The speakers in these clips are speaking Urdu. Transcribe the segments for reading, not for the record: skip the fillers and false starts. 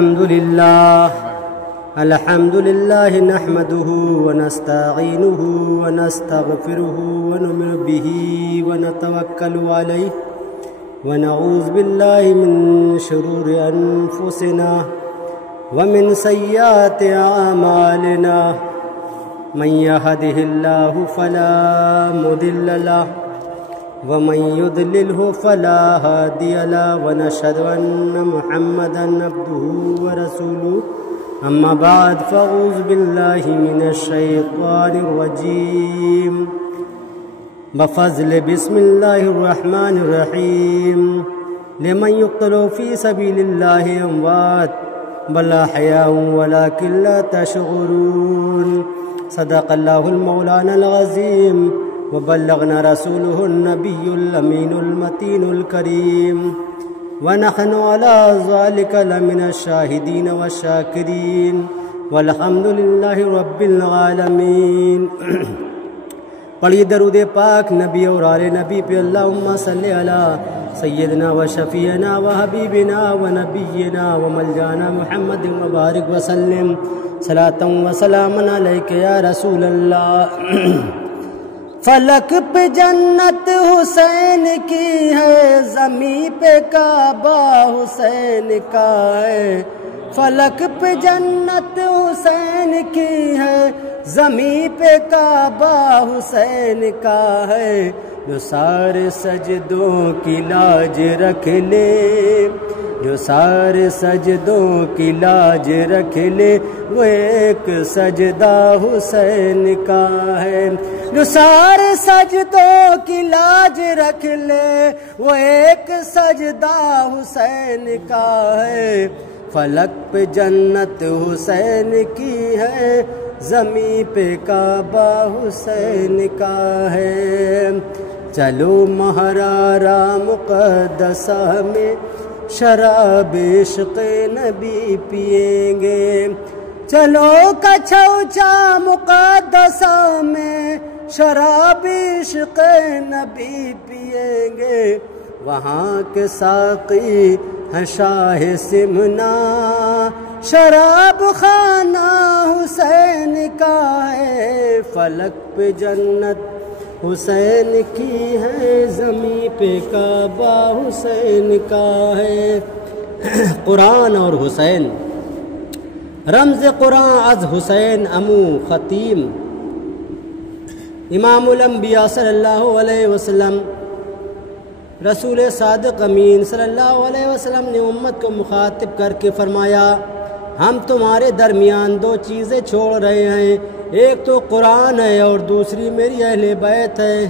الحمد لله نحمده ونستعينه ونستغفره ونؤمن به ونتوكل عليه ونعوذ بالله من شرور أنفسنا ومن سيئات أعمالنا من يهده الله فلا مضل له ومن يضلله فلا هادي له ونشهد أن محمدا عبده ورسوله أما بعد فأعوذ بالله من الشيطان الرجيم بفضل بسم الله الرحمن الرحيم لمن يقتل في سبيل الله أموات بل أحياء ولكن لا تشعرون صدق الله المولانا العظيم وبلغنا رسوله النبي الأمين المتين الكريم ونحن على ذلك لمن الشاهدين والشاكرين والحمد لله رب العالمين. پڑھیے درود پاک نبی اور آل نبی پہ. اللہم صلی علی سیدنا و شفیعنا و حبیبنا و نبینا و ملجانا محمد مبارک وسلم صلاۃ و سلام علیک یا رسول اللہ. فلک پہ جنت حسین کی ہے زمین پہ کعبہ حسین کا ہے. فلک پہ جنت حسین کی ہے زمین پہ کعبہ حسین کا ہے. جو سارے سجدوں کی لاج رکھ لے جو سارے سجدوں کی لاج رکھ لے وہ ایک سجدہ حسین کا ہے. جو سارے سجدوں کی لاج رکھ لے وہ ایک سجدہ حسین کا ہے. فلک پہ جنت حسین کی ہے زمین پہ کعبہ حسین کا ہے. چلو مہرارا مقدسہ میں شراب عشق نبی پیئیں گے. چلو کچھوچا مقدسہ میں شراب عشق نبی پیئیں گے. وہاں کے ساقی ہیں شاہ سمنا شراب خانہ حسین کا ہے. فلک پہ جنت حسین کی ہے زمین پہ کعبہ حسین کا ہے. قرآن اور حسین رمز قرآن از حسین امو ختیم. امام الانبیاء صلی اللہ علیہ وسلم رسول صادق امین صلی اللہ علیہ وسلم نے امت کو مخاطب کر کے فرمایا ہم تمہارے درمیان دو چیزیں چھوڑ رہے ہیں. ایک تو قرآن ہے اور دوسری میری اہل بیت ہے.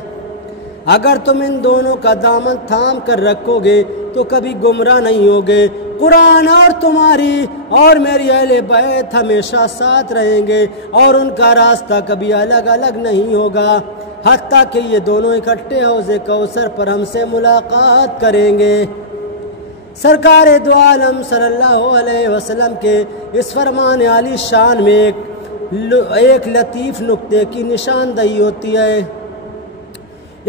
اگر تم ان دونوں کا دامن تھام کر رکھو گے تو کبھی گمراہ نہیں ہوگے. قرآن اور تمہاری اور میری اہل بیت ہمیشہ ساتھ رہیں گے اور ان کا راستہ کبھی الگ الگ نہیں ہوگا حتیٰ کہ یہ دونوں اکٹھے حوض کوثر پر ہم سے ملاقات کریں گے. سرکار دو عالم صلی اللہ علیہ وسلم کے اس فرمان عالی شان میں ایک لطیف نقطے کی نشاندہی ہوتی ہے.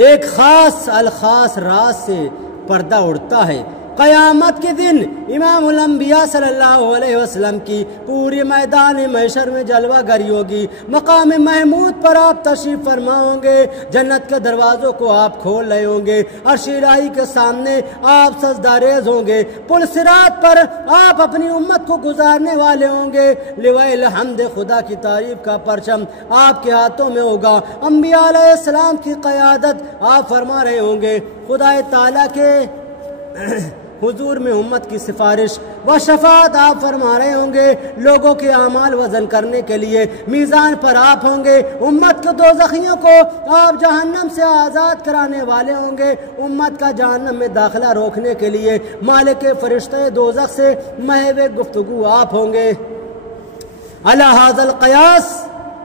ایک خاص الخاص راز سے پردہ اڑتا ہے. قیامت کے دن امام الانبیاء صلی اللہ علیہ وسلم کی پوری میدان محشر میں جلوہ گری ہوگی. مقام محمود پر آپ تشریف فرما ہوں گے. جنت کے دروازوں کو آپ کھول رہے ہوں گے. عرش الہی کے سامنے آپ سجدہ ریز ہوں گے. پل صراط پر آپ اپنی امت کو گزارنے والے ہوں گے. لوائے الحمد خدا کی تعریف کا پرچم آپ کے ہاتھوں میں ہوگا. انبیاء علیہ السلام کی قیادت آپ فرما رہے ہوں گے. خدا تعالیٰ کے حضور میں امت کی سفارش و شفاعت آپ فرما رہے ہوں گے. لوگوں کے اعمال وزن کرنے کے لیے میزان پر آپ ہوں گے. امت کے دوزخیوں کو آپ جہنم سے آزاد کرانے والے ہوں گے. امت کا جہنم میں داخلہ روکنے کے لیے مالک فرشتے دوزخ سے محو گفتگو آپ ہوں گے. علی ھذا القیاس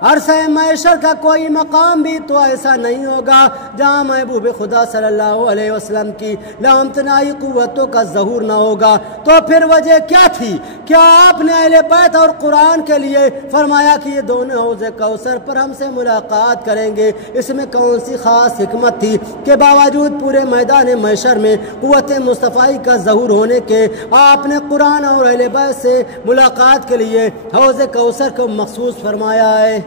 عرصہ محشر کا کوئی مقام بھی تو ایسا نہیں ہوگا جہاں محبوب خدا صلی اللہ علیہ وسلم کی لامتنائی قوتوں کا ظہور نہ ہوگا۔ تو پھر وجہ کیا تھی؟ کیا آپ نے اہل بیت اور قرآن کے لیے فرمایا کہ یہ دونوں حوض کوثر پر ہم سے ملاقات کریں گے؟ اس میں کون سی خاص حکمت تھی کہ باوجود پورے میدان محشر میں قوت مصطفی کا ظہور ہونے کے آپ نے قرآن اور اہل بیت سے ملاقات کے لیے حوض کوثر کو مخصوص فرمایا ہے؟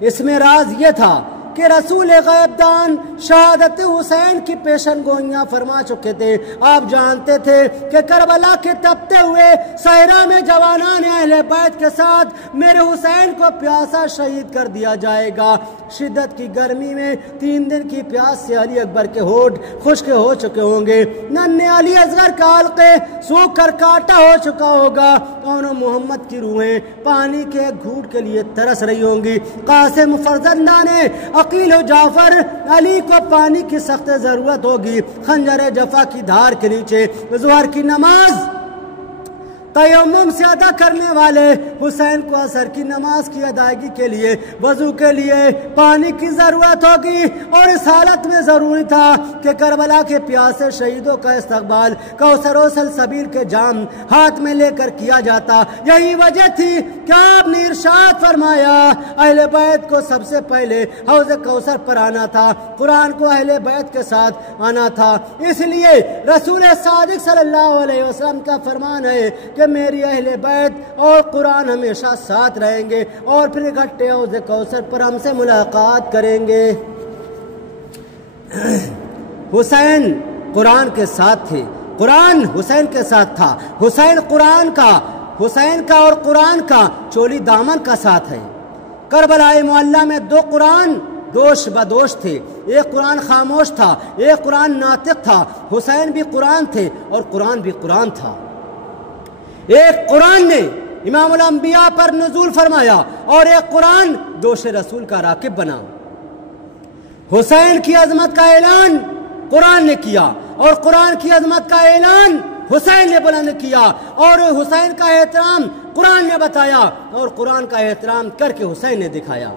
اس میں راز یہ تھا کہ رسول غیب دان شہادت حسین کی پیشن گوئیاں فرما چکے تھے۔ آپ جانتے تھے کہ کربلا کے تپتے ہوئے صحرا میں جوانان اہل بیت کے ساتھ میرے حسین کو پیاسا شہید کر دیا جائے گا۔ شدت کی گرمی میں 3 دن کی پیاس سے علی اکبر کے ہونٹ خشک ہو چکے ہوں گے، ننھے علی اصغر کا حلقے سوکھ کر کاٹا ہو چکا ہوگا، اور محمد کی روحیں پانی کے ایک گھونٹ کے لیے ترس رہی ہوں گی۔ قاسم فرزندہ نے عقیل و جعفر علی کو پانی کی سخت ضرورت ہوگی۔ خنجر جفا کی دھار کے نیچے ظہر کی نماز تیمم سے ادا کرنے والے حسین کو عصر کی نماز کی ادائیگی کے لیے وضو کے لیے پانی کی ضرورت ہوگی، اور اس حالت میں ضروری تھا کہ کربلا کے پیاسے شہیدوں کا استقبال کوثر و سلسبیل کے جام ہاتھ میں لے کر کیا جاتا۔ یہی وجہ تھی کہ آپ نے ارشاد فرمایا اہل بیت کو سب سے پہلے حوض کوثر پر آنا تھا، قرآن کو اہل بیت کے ساتھ آنا تھا۔ اس لیے رسول صادق صلی اللہ علیہ وسلم کا فرمان ہے کہ میری اہل بیت اور قرآن ہمیشہ ساتھ رہیں گے، اور پھر اکٹھے حوض کوثر پر ہم سے ملاقات کریں گے۔ حسین قرآن کے ساتھ تھے، قرآن حسین کے ساتھ تھا۔ حسین کا اور قرآن کا چولی دامن کا ساتھ ہے۔ کربلا معلیٰ میں 2 قرآن دوش بدوش تھے، ایک قرآن خاموش تھا، ایک قرآن ناطق تھا۔ حسین بھی قرآن تھے اور قرآن بھی قرآن تھا۔ ایک قرآن نے امام الانبیاء پر نزول فرمایا اور ایک قرآن دوش رسول کا راکب بنا۔ حسین کی عظمت کا اعلان قرآن نے کیا، اور قرآن کی عظمت کا اعلان حسین نے بلند کیا، اور حسین کا احترام قرآن نے بتایا، اور قرآن کا احترام کر کے حسین نے دکھایا۔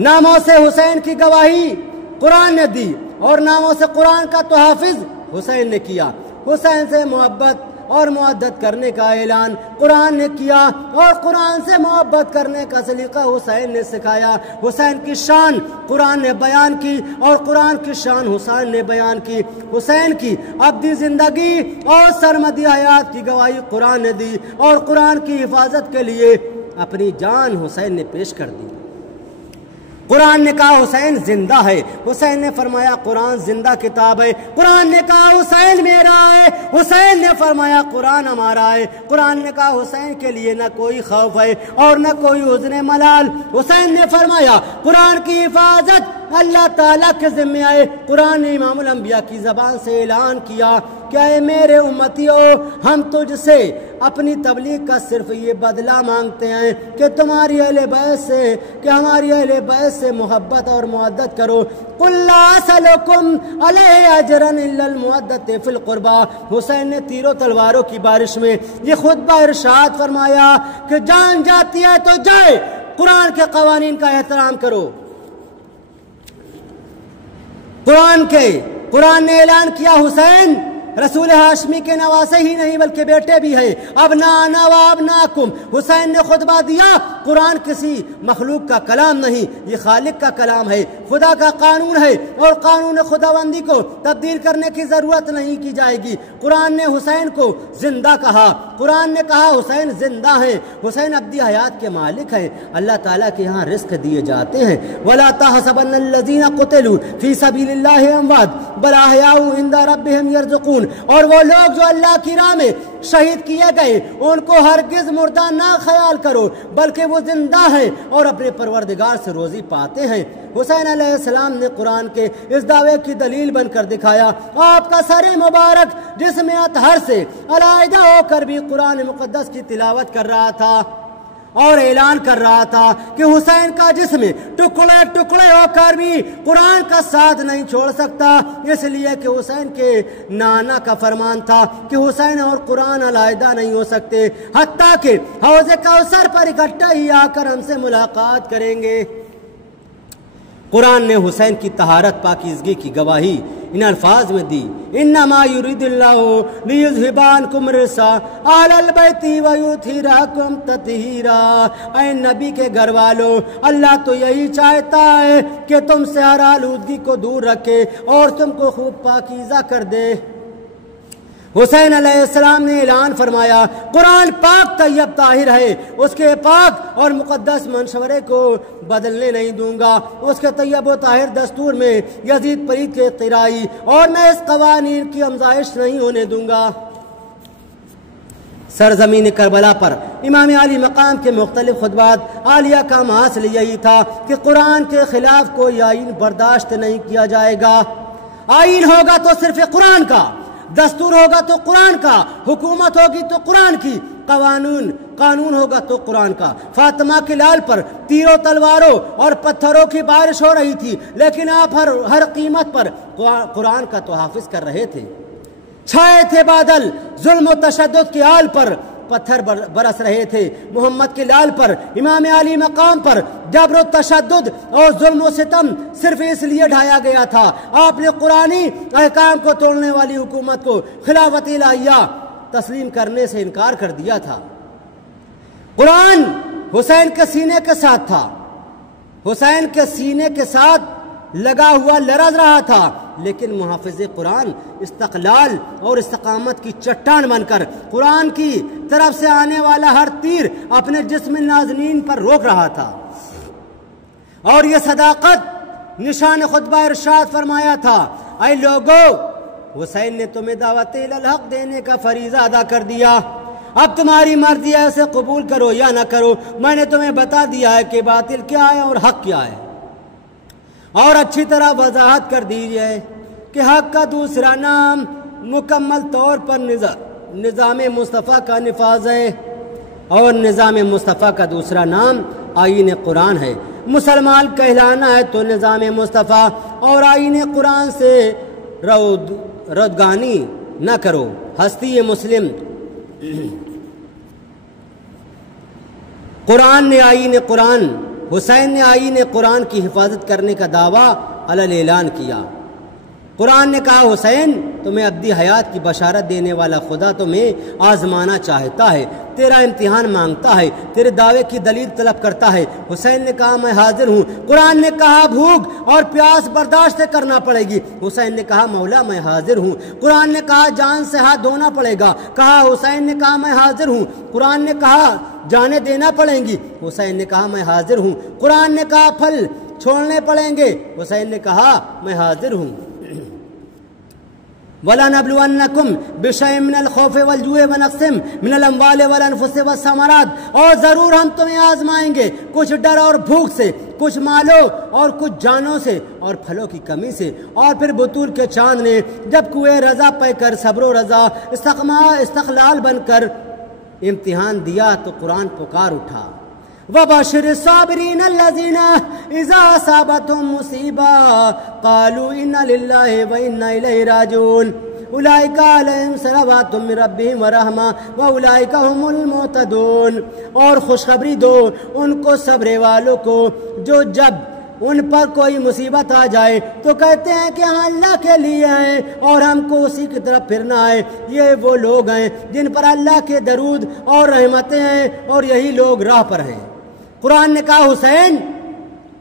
ناموں سے حسین کی گواہی قرآن نے دی، اور ناموں سے قرآن کا تحفظ حسین نے کیا۔ حسین سے محبت اور معدت کرنے کا اعلان قرآن نے کیا، اور قرآن سے محبت کرنے کا سلیقہ حسین نے سکھایا۔ حسین کی شان قرآن نے بیان کی، اور قرآن کی شان حسین نے بیان کی۔ حسین کی ابدی زندگی اور سرمدی حیات کی گواہی قرآن نے دی، اور قرآن کی حفاظت کے لیے اپنی جان حسین نے پیش کر دی۔ قرآن نے کہا حسین زندہ ہے، حسین نے فرمایا قرآن زندہ کتاب ہے۔ قرآن نے کہا حسین میرا ہے، حسین نے فرمایا قرآن ہمارا ہے۔ قرآن نے کہا حسین کے لیے نہ کوئی خوف ہے اور نہ کوئی حزن ملال۔ حسین نے فرمایا قرآن کی حفاظت اللہ تعالیٰ کے ذمہ آئے۔ قرآن نے امام الانبیاء کی زبان سے اعلان کیا کہ اے میرے امتیو، ہم تجھ سے اپنی تبلیغ کا صرف یہ بدلہ مانگتے ہیں کہ تمہاری اہل بیت سے، کہ ہماری اہل بیت سے محبت اور معدت کرو۔ قل لا اسألکم علیہ اجرا الا المودۃ فی القربى۔ حسین نے تیروں تلواروں کی بارش میں یہ خطبہ ارشاد فرمایا کہ جان جاتی ہے تو جائے، قرآن کے قوانین کا احترام کرو۔ قرآن نے اعلان کیا حسین رسول ہاشمی کے نواسے ہی نہیں بلکہ بیٹے بھی ہیں۔ ابنانا و ابناکم۔ حسین نے خطبہ دیا قرآن کسی مخلوق کا کلام نہیں، یہ خالق کا کلام ہے، خدا کا قانون ہے، اور قانون خداوندی کو تبدیل کرنے کی ضرورت نہیں کی جائے گی۔ قرآن نے حسین کو زندہ کہا، قرآن نے کہا حسین زندہ ہیں، حسین ابدی حیات کے مالک ہیں، اللہ تعالیٰ کے یہاں رزق دیے جاتے ہیں۔ وَلَا تَحْسَبَنَّ الَّذِينَ قُتِلُوا فِي سَبِيلِ اللَّهِ أَمْوَاتٌ بَلْ أَحْيَاءٌ عِندَ رَبِّهِمْ يَرْزُقُونَ۔ اور وہ لوگ جو اللہ کی راہ میں شہید کیے گئے ان کو ہرگز مردہ نہ خیال کرو، بلکہ وہ زندہ ہیں اور اپنے پروردگار سے روزی پاتے ہیں۔ حسین علیہ السلام نے قرآن کے اس دعوے کی دلیل بن کر دکھایا۔ آپ کا سر مبارک جسم اطہر سے علیحدہ ہو کر بھی قرآن مقدس کی تلاوت کر رہا تھا، اور اعلان کر رہا تھا کہ حسین کا جسم ٹکڑے ٹکڑے ہو کر بھی قرآن کا ساتھ نہیں چھوڑ سکتا، اس لیے کہ حسین کے نانا کا فرمان تھا کہ حسین اور قرآن علیحدہ نہیں ہو سکتے، حتیٰ کہ حوض کوثر پر اکٹھا ہی آ کر ہم سے ملاقات کریں گے۔ قرآن نے حسین کی طہارت پاکیزگی کی گواہی ان الفاظ میں دی، انما یرید اللہ لیذھب عنکم الرجس اہل البیت ویطہرکم تطہیرا۔ اے نبی کے گھر والو، اللہ تو یہی چاہتا ہے کہ تم سے ہر آلودگی کو دور رکھے اور تم کو خوب پاکیزہ کر دے۔ حسین علیہ السلام نے اعلان فرمایا، قرآن پاک طیب طاہر ہے، اس کے پاک اور مقدس منشورے کو بدلنے نہیں دوں گا، اس کے طیب و طاہر دستور میں یزید پرید کے اختراعی اور نئے قوانین کی آموزش نہیں ہونے دوں گا۔ سرزمین کربلا پر امام علی مقام کے مختلف خطبات عالیہ کا حاصل یہی تھا کہ قرآن کے خلاف کوئی آئین برداشت نہیں کیا جائے گا۔ آئین ہوگا تو صرف قرآن کا، دستور ہوگا تو قرآن کا، حکومت ہوگی تو قرآن کی، قانون ہوگا تو قرآن کا۔ فاطمہ کے لال پر تیروں تلواروں اور پتھروں کی بارش ہو رہی تھی، لیکن آپ ہر قیمت پر قرآن کا تحفظ کر رہے تھے۔ چھائے تھے بادل ظلم و تشدد کے آل پر، پتھر برس رہے تھے۔ محمد کے لال پر، امام علی مقام پر جبر و تشدد اور ظلم و ستم صرف اس لیے ڈھایا گیا تھا، آپ نے قرآنی احکام کو توڑنے والی حکومت کو خلافت الہیہ تسلیم کرنے سے انکار کر دیا تھا۔ قرآن حسین کے سینے کے ساتھ تھا، حسین کے سینے کے ساتھ لگا ہوا لرز رہا تھا، لیکن محافظ قرآن استقلال اور استقامت کی چٹان بن کر قرآن کی طرف سے آنے والا ہر تیر اپنے جسم نازنین پر روک رہا تھا۔ اور یہ صداقت نشان خطبہ ارشاد فرمایا تھا، اے لوگو، حسین نے تمہیں دعوت الحق دینے کا فریضہ ادا کر دیا، اب تمہاری مرضی ہے اسے قبول کرو یا نہ کرو، میں نے تمہیں بتا دیا ہے کہ باطل کیا ہے اور حق کیا ہے، اور اچھی طرح وضاحت کر دیجئے کہ حق کا دوسرا نام مکمل طور پر نظام مصطفیٰ کا نفاذ ہے، اور نظام مصطفیٰ کا دوسرا نام آئین قرآن ہے۔ مسلمان کہلانا ہے تو نظام مصطفیٰ اور آئین قرآن سے رودگانی نہ کرو۔ ہستی مسلم حسین نے آئین قرآن کی حفاظت کرنے کا دعویٰ علل اعلان کیا۔ قرآن نے کہا، حسین، تمہیں ابدی حیات کی بشارت دینے والا خدا تمہیں آزمانا چاہتا ہے، تیرا امتحان مانگتا ہے، تیرے دعوے کی دلیل طلب کرتا ہے۔ حسین نے کہا، میں حاضر ہوں۔ قرآن نے کہا، بھوک اور پیاس برداشت کرنا پڑے گی۔ حسین نے کہا، مولا میں حاضر ہوں۔ قرآن نے کہا، جان سے ہاتھ دھونا پڑے گا۔ کہا، حسین نے کہا، میں حاضر ہوں۔ قرآن نے کہا، جانیں دینا پڑیں گی۔ حسین نے کہا، میں حاضر ہوں۔ قرآن نے کہا، پھل چھوڑنے پڑیں گے۔ حسین نے کہا، میں حاضر ہوں۔ وَلَنَبْلُوَنَّكُمْ بِشَيْءٍ مِّنَ الْخَوْفِ وَالْجُوعِ وَنَقْصٍ مِّنَ الْأَمْوَالِ وَالْأَنفُسِ وَالثَّمَرَاتِ، اور ضرور ہم تمہیں آزمائیں گے، کچھ ڈر اور بھوک سے، کچھ مالوں اور کچھ جانوں سے، اور پھلوں کی کمی سے۔ اور پھر بطول کے چاند نے جب کوئے رضا پہ کر صبر و رضا استقلال بن کر امتحان دیا تو قرآن پکار اٹھا، وَبَشِّرِ الصَّابِرِينَ الَّذِينَ إِذَا أَصَابَتْهُم مُّصِيبَةٌ قَالُوا إِنَّا لِلَّهِ وَإِنَّا إِلَيْهِ راجعون أُولَئِكَ عَلَيْهِمْ صَلَوَاتٌ مِّن رَّبِّهِمْ وَرَحْمَةٌ وَأُولَئِكَ هُمُ الْمُهْتَدُونَ۔ اور خوشخبری دو ان کو صبر والوں کو جو جب ان پر کوئی مصیبت آ جائے تو کہتے ہیں کہ ہاں اللہ کے لیے ہیں اور ہم کو اسی کی طرف پھرنا ہے۔ یہ وہ لوگ ہیں جن پر اللہ کے درود اور رحمتیں ہیں، اور یہی لوگ راہ پر ہیں۔ قرآن نے کہا، حسین،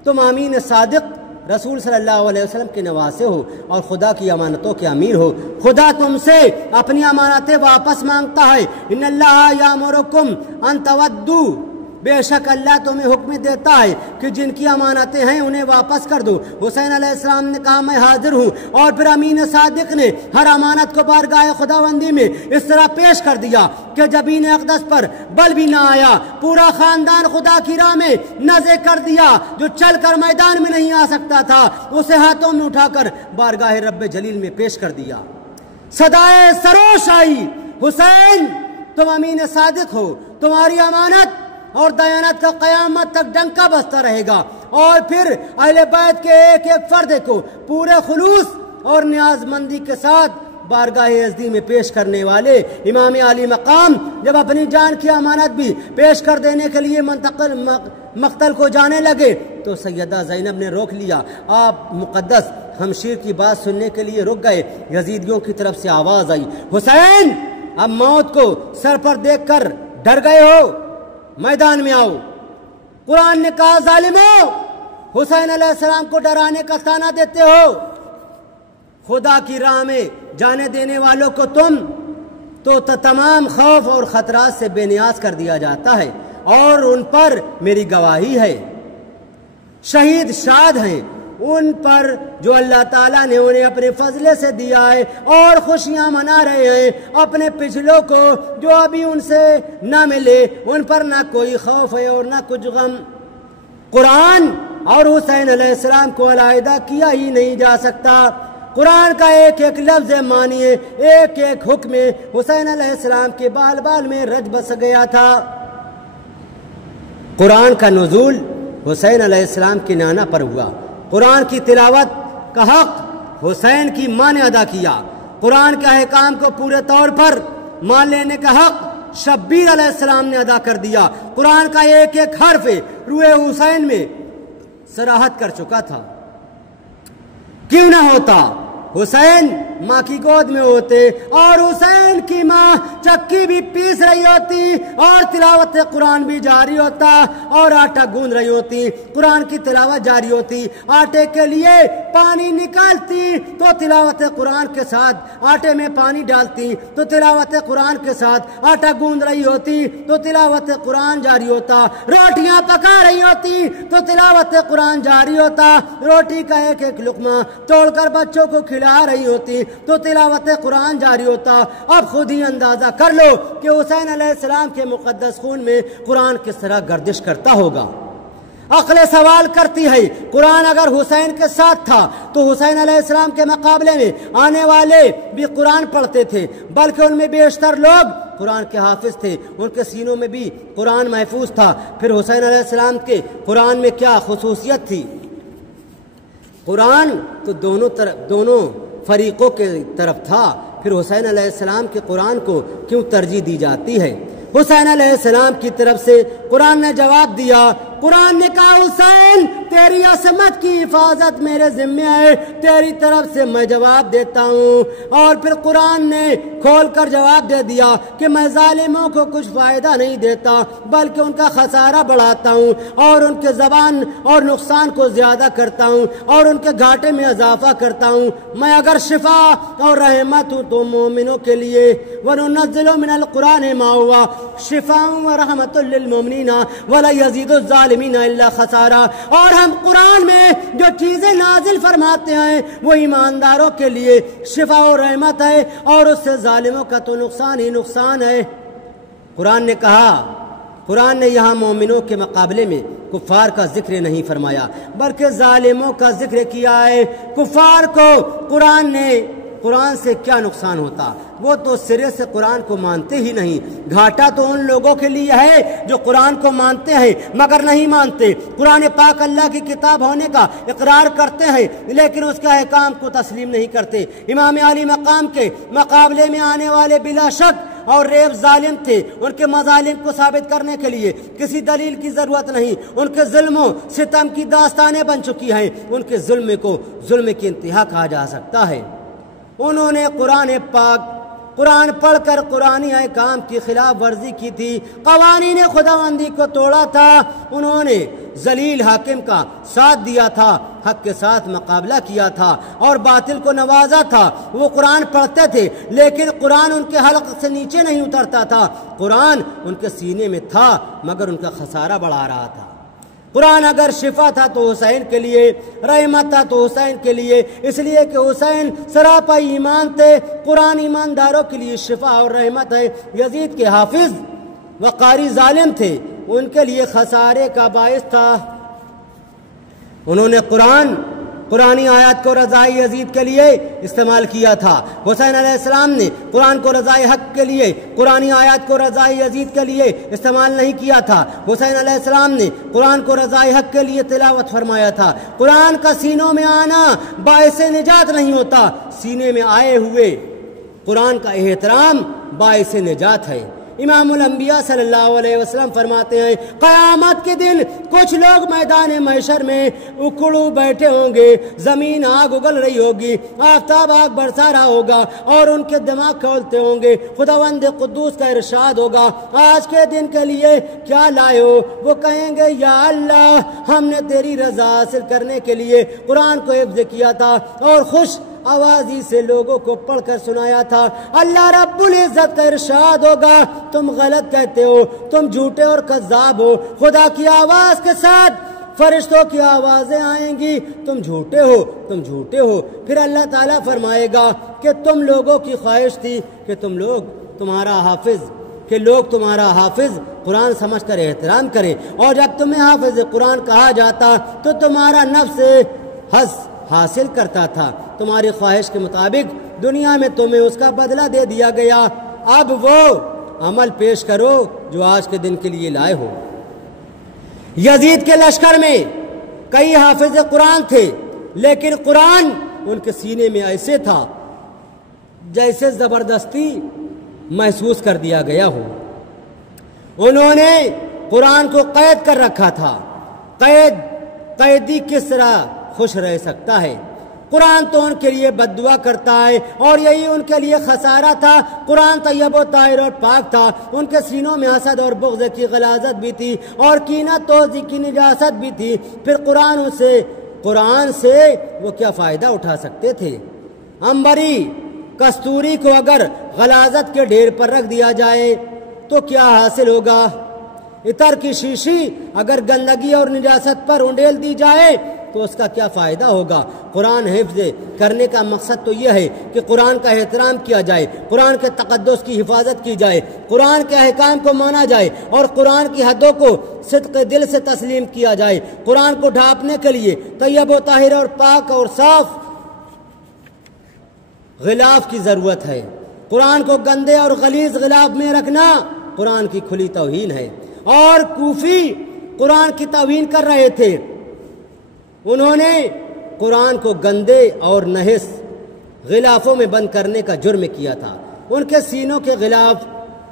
تم امین صادق رسول صلی اللہ علیہ وسلم کے نواسے ہو اور خدا کی امانتوں کے امیر ہو۔ خدا تم سے اپنی امانتیں واپس مانگتا ہے۔ ان اللہ یامرکم ان تودوا، بے شک اللہ تمہیں حکم دیتا ہے کہ جن کی امانتیں ہیں انہیں واپس کر دو۔ حسین علیہ السلام نے کہا، میں حاضر ہوں۔ اور پھر امین صادق نے ہر امانت کو بارگاہ خداوندی میں اس طرح پیش کر دیا کہ جبین اقدس پر بل بھی نہ آیا۔ پورا خاندان خدا کی راہ میں نذر کر دیا، جو چل کر میدان میں نہیں آ سکتا تھا اسے ہاتھوں میں اٹھا کر بارگاہ رب جلیل میں پیش کر دیا۔ صدائے سروش آئی، حسین تم امین صادق ہو، تمہاری امانت اور دیانت کا قیامت تک ڈنکا بجتا رہے گا، اور پھر اہل بیت کے ایک ایک فرد کو پورے خلوص اور نیاز مندی کے ساتھ بارگاہ ازدی میں پیش کرنے والے امام علی مقام جب اپنی جان کی امانت بھی پیش کر دینے کے لیے مقتل کو جانے لگے تو سیدہ زینب نے روک لیا۔ آپ مقدس ہمشیر کی بات سننے کے لیے رک گئے۔ یزیدیوں کی طرف سے آواز آئی، حسین اب موت کو سر پر دیکھ کر ڈر گئے ہو، میدان میں آؤ۔ قرآن نے کہا، ظالموں، حسین علیہ السلام کو ڈرانے کا طعنہ دیتے ہو، خدا کی راہ میں جانے دینے والوں کو تم تو تمام خوف اور خطرات سے بے نیاز کر دیا جاتا ہے، اور ان پر میری گواہی ہے، شہید شاد ہیں ان پر جو اللہ تعالیٰ نے انہیں اپنے فضلے سے دیا ہے، اور خوشیاں منا رہے ہیں اپنے پچھلوں کو جو ابھی ان سے نہ ملے، ان پر نہ کوئی خوف ہے اور نہ کچھ غم۔ قرآن اور حسین علیہ السلام کو علیحدہ کیا ہی نہیں جا سکتا۔ قرآن کا ایک ایک لفظ مانیے، ایک ایک حکم حسین علیہ السلام کے بال بال میں رچ بس گیا تھا۔ قرآن کا نزول حسین علیہ السلام کے نانا پر ہوا۔ قرآن کی تلاوت کا حق حسین کی ماں نے ادا کیا۔ قرآن کے احکام کو پورے طور پر مان لینے کا حق شبیر علیہ السلام نے ادا کر دیا۔ قرآن کا ایک ایک حرف روح حسین میں صراحت کر چکا تھا۔ کیوں نہ ہوتا حسین ماں کی گود میں ہوتے اور حسین کی ماں چکی بھی پیس رہی ہوتی اور تلاوت قرآن بھی جاری ہوتا اور آٹا گوندھ رہی ہوتی، قرآن کی تلاوت جاری ہوتی، آٹے کے لیے پانی نکالتی تو تلاوت قرآن کے ساتھ آٹے میں پانی ڈالتی، تو تلاوت قرآن کے ساتھ آٹا گوندھ رہی ہوتی تو تلاوت قرآن جاری ہوتا، روٹیاں پکا رہی ہوتی تو تلاوت قرآن جاری ہوتا، روٹی کا ایک ایک لقمہ توڑ کر بچوں کو کھلا رہی ہوتی تو تلاوت قرآن جاری ہوتا۔ اب خود ہی اندازہ کر لو کہ حسین علیہ السلام کے مقدس خون میں قرآن کس طرح گردش کرتا ہوگا۔ عقل سوال کرتی ہے، قرآن اگر حسین کے ساتھ تھا تو حسین علیہ السلام کے مقابلے میں آنے والے بھی قرآن پڑھتے تھے، بلکہ ان میں بیشتر لوگ قرآن کے حافظ تھے، ان کے سینوں میں بھی قرآن محفوظ تھا۔ پھر حسین علیہ السلام کے قرآن میں کیا خصوصیت تھی؟ قرآن تو دونوں فریقوں کے طرف تھا، پھر حسین علیہ السلام کے قرآن کو کیوں ترجیح دی جاتی ہے؟ حسین علیہ السلام کی طرف سے قرآن نے جواب دیا، قرآن نے کہا، حسین تیری عصمت کی حفاظت میرے ذمہ ہے، تیری طرف سے میں جواب دیتا ہوں۔ اور پھر قرآن نے کھول کر جواب دے دیا کہ میں ظالموں کو کچھ فائدہ نہیں دیتا بلکہ ان کا خسارہ بڑھاتا ہوں اور ان کے زبان اور نقصان کو زیادہ کرتا ہوں اور ان کے گھاٹے میں اضافہ کرتا ہوں۔ میں اگر شفا اور رحمت ہوں تو مومنوں کے لیے، وَنُنَزِّلُ مِنَ الْقُرْآنِ مَا هُوَ شِفَاءٌ وَرَحْمَةٌ لِّلْمُؤْمِنِينَ وَلَا يَزِيدُ الظَّالِمِينَ إِلَّا خَسَارًا۔ اور ہم قرآن میں جو چیزیں نازل فرماتے ہیں وہ ایمانداروں کے لیے شفا و رحمت ہے اور اس سے ظالموں کا تو نقصان ہی نقصان ہے۔ قرآن نے کہا، قرآن نے یہاں مومنوں کے مقابلے میں کفار کا ذکر نہیں فرمایا بلکہ ظالموں کا ذکر کیا ہے۔ کفار کو قرآن سے کیا نقصان ہوتا؟ وہ تو سرے سے قرآن کو مانتے ہی نہیں۔ گھاٹا تو ان لوگوں کے لیے ہے جو قرآن کو مانتے ہیں مگر نہیں مانتے، قرآن پاک اللہ کی کتاب ہونے کا اقرار کرتے ہیں لیکن اس کے احکام کو تسلیم نہیں کرتے۔ امام علی مقام کے مقابلے میں آنے والے بلا شک اور ریب ظالم تھے، ان کے مظالم کو ثابت کرنے کے لیے کسی دلیل کی ضرورت نہیں، ان کے ظلم و ستم کی داستانیں بن چکی ہیں، ان کے ظلم کو ظلم کی انتہا کہا جا سکتا ہے۔ انہوں نے قرآن پڑھ کر قرآنی احکام کی خلاف ورزی کی تھی، قوانین خداوندی کو توڑا تھا، انہوں نے ذلیل حاکم کا ساتھ دیا تھا، حق کے ساتھ مقابلہ کیا تھا اور باطل کو نوازا تھا۔ وہ قرآن پڑھتے تھے لیکن قرآن ان کے حلق سے نیچے نہیں اترتا تھا، قرآن ان کے سینے میں تھا مگر ان کا خسارہ بڑھا رہا تھا۔ قرآن اگر شفا تھا تو حسین کے لیے، رحمت تھا تو حسین کے لیے، اس لیے کہ حسین سراپا ایمان تھے۔ قرآن ایمانداروں کے لیے شفا اور رحمت ہے۔ یزید کے حافظ و قاری ظالم تھے، ان کے لیے خسارے کا باعث تھا۔ انہوں نے قرآن قرآنی آیات کو رضائے یزید کے لیے استعمال کیا تھا۔ حسین علیہ السلام نے قرآن کو رضائے حق کے لیے، قرآنی آیات کو رضائے یزید کے لیے استعمال نہیں کیا تھا۔ حسین علیہ السلام نے قرآن کو رضائے حق کے لیے تلاوت فرمایا تھا۔ قرآن کا سینوں میں آنا باعث نجات نہیں ہوتا، سینے میں آئے ہوئے قرآن کا احترام باعث نجات ہے۔ امام الانبیاء صلی اللہ علیہ وسلم فرماتے ہیں قیامت کے دن کچھ لوگ میدان محشر میں اکڑو بیٹھے ہوں گے، زمین آگ اگل رہی ہوگی، آفتاب آگ برسا رہا ہوگا اور ان کے دماغ کھولتے ہوں گے۔ خداوند قدوس کا ارشاد ہوگا آج کے دن کے لیے کیا لائے ہو؟ وہ کہیں گے یا اللہ ہم نے تیری رضا حاصل کرنے کے لیے قرآن کو حفظ کیا تھا اور خوش آوازی سے لوگوں کو پڑھ کر سنایا تھا۔ اللہ رب العزت کا ارشاد ہوگا تم غلط کہتے ہو، تم جھوٹے اور کذاب ہو، خدا کی آواز کے ساتھ فرشتوں کی آوازیں آئیں گی، تم جھوٹے ہو، تم جھوٹے ہو۔ پھر اللہ تعالیٰ فرمائے گا کہ تم لوگوں کی خواہش تھی کہ لوگ تمہارا حافظ قرآن سمجھ کر احترام کریں، اور جب تمہیں حافظ قرآن کہا جاتا تو تمہارا نفس حظ حاصل کرتا تھا، تمہاری خواہش کے مطابق دنیا میں تمہیں اس کا بدلہ دے دیا گیا، اب وہ عمل پیش کرو جو آج کے دن کے لیے لائے ہو۔ یزید کے لشکر میں کئی حافظ قرآن تھے، لیکن قرآن ان کے سینے میں ایسے تھا جیسے زبردستی محسوس کر دیا گیا ہو۔ انہوں نے قرآن کو قید کر رکھا تھا۔ قیدی کس طرح خوش رہ سکتا ہے؟ قرآن تو ان کے لیے بد دعا کرتا ہے اور یہی ان کے لیے خسارہ تھا۔ قرآن طیب و طاہر اور پاک تھا، ان کے سینوں میں حسد اور بغض کی غلاظت بھی تھی اور کینہ توزی کی نجاست بھی تھی۔ پھر قرآن سے وہ کیا فائدہ اٹھا سکتے تھے؟ عنبری کستوری کو اگر غلاظت کے ڈھیر پر رکھ دیا جائے تو کیا حاصل ہوگا؟ عطر کی شیشی اگر گندگی اور نجاست پر انڈیل دی جائے تو اس کا کیا فائدہ ہوگا؟ قرآن حفظ کرنے کا مقصد تو یہ ہے کہ قرآن کا احترام کیا جائے، قرآن کے تقدس کی حفاظت کی جائے، قرآن کے احکام کو مانا جائے اور قرآن کی حدوں کو صدق دل سے تسلیم کیا جائے۔ قرآن کو ڈھانپنے کے لیے طیب و طاہر اور پاک اور صاف غلاف کی ضرورت ہے۔ قرآن کو گندے اور غلیظ غلاف میں رکھنا قرآن کی کھلی توہین ہے، اور کوفی قرآن کی توہین کر رہے تھے۔ انہوں نے قرآن کو گندے اور نحس غلافوں میں بند کرنے کا جرم کیا تھا۔ ان کے سینوں کے غلاف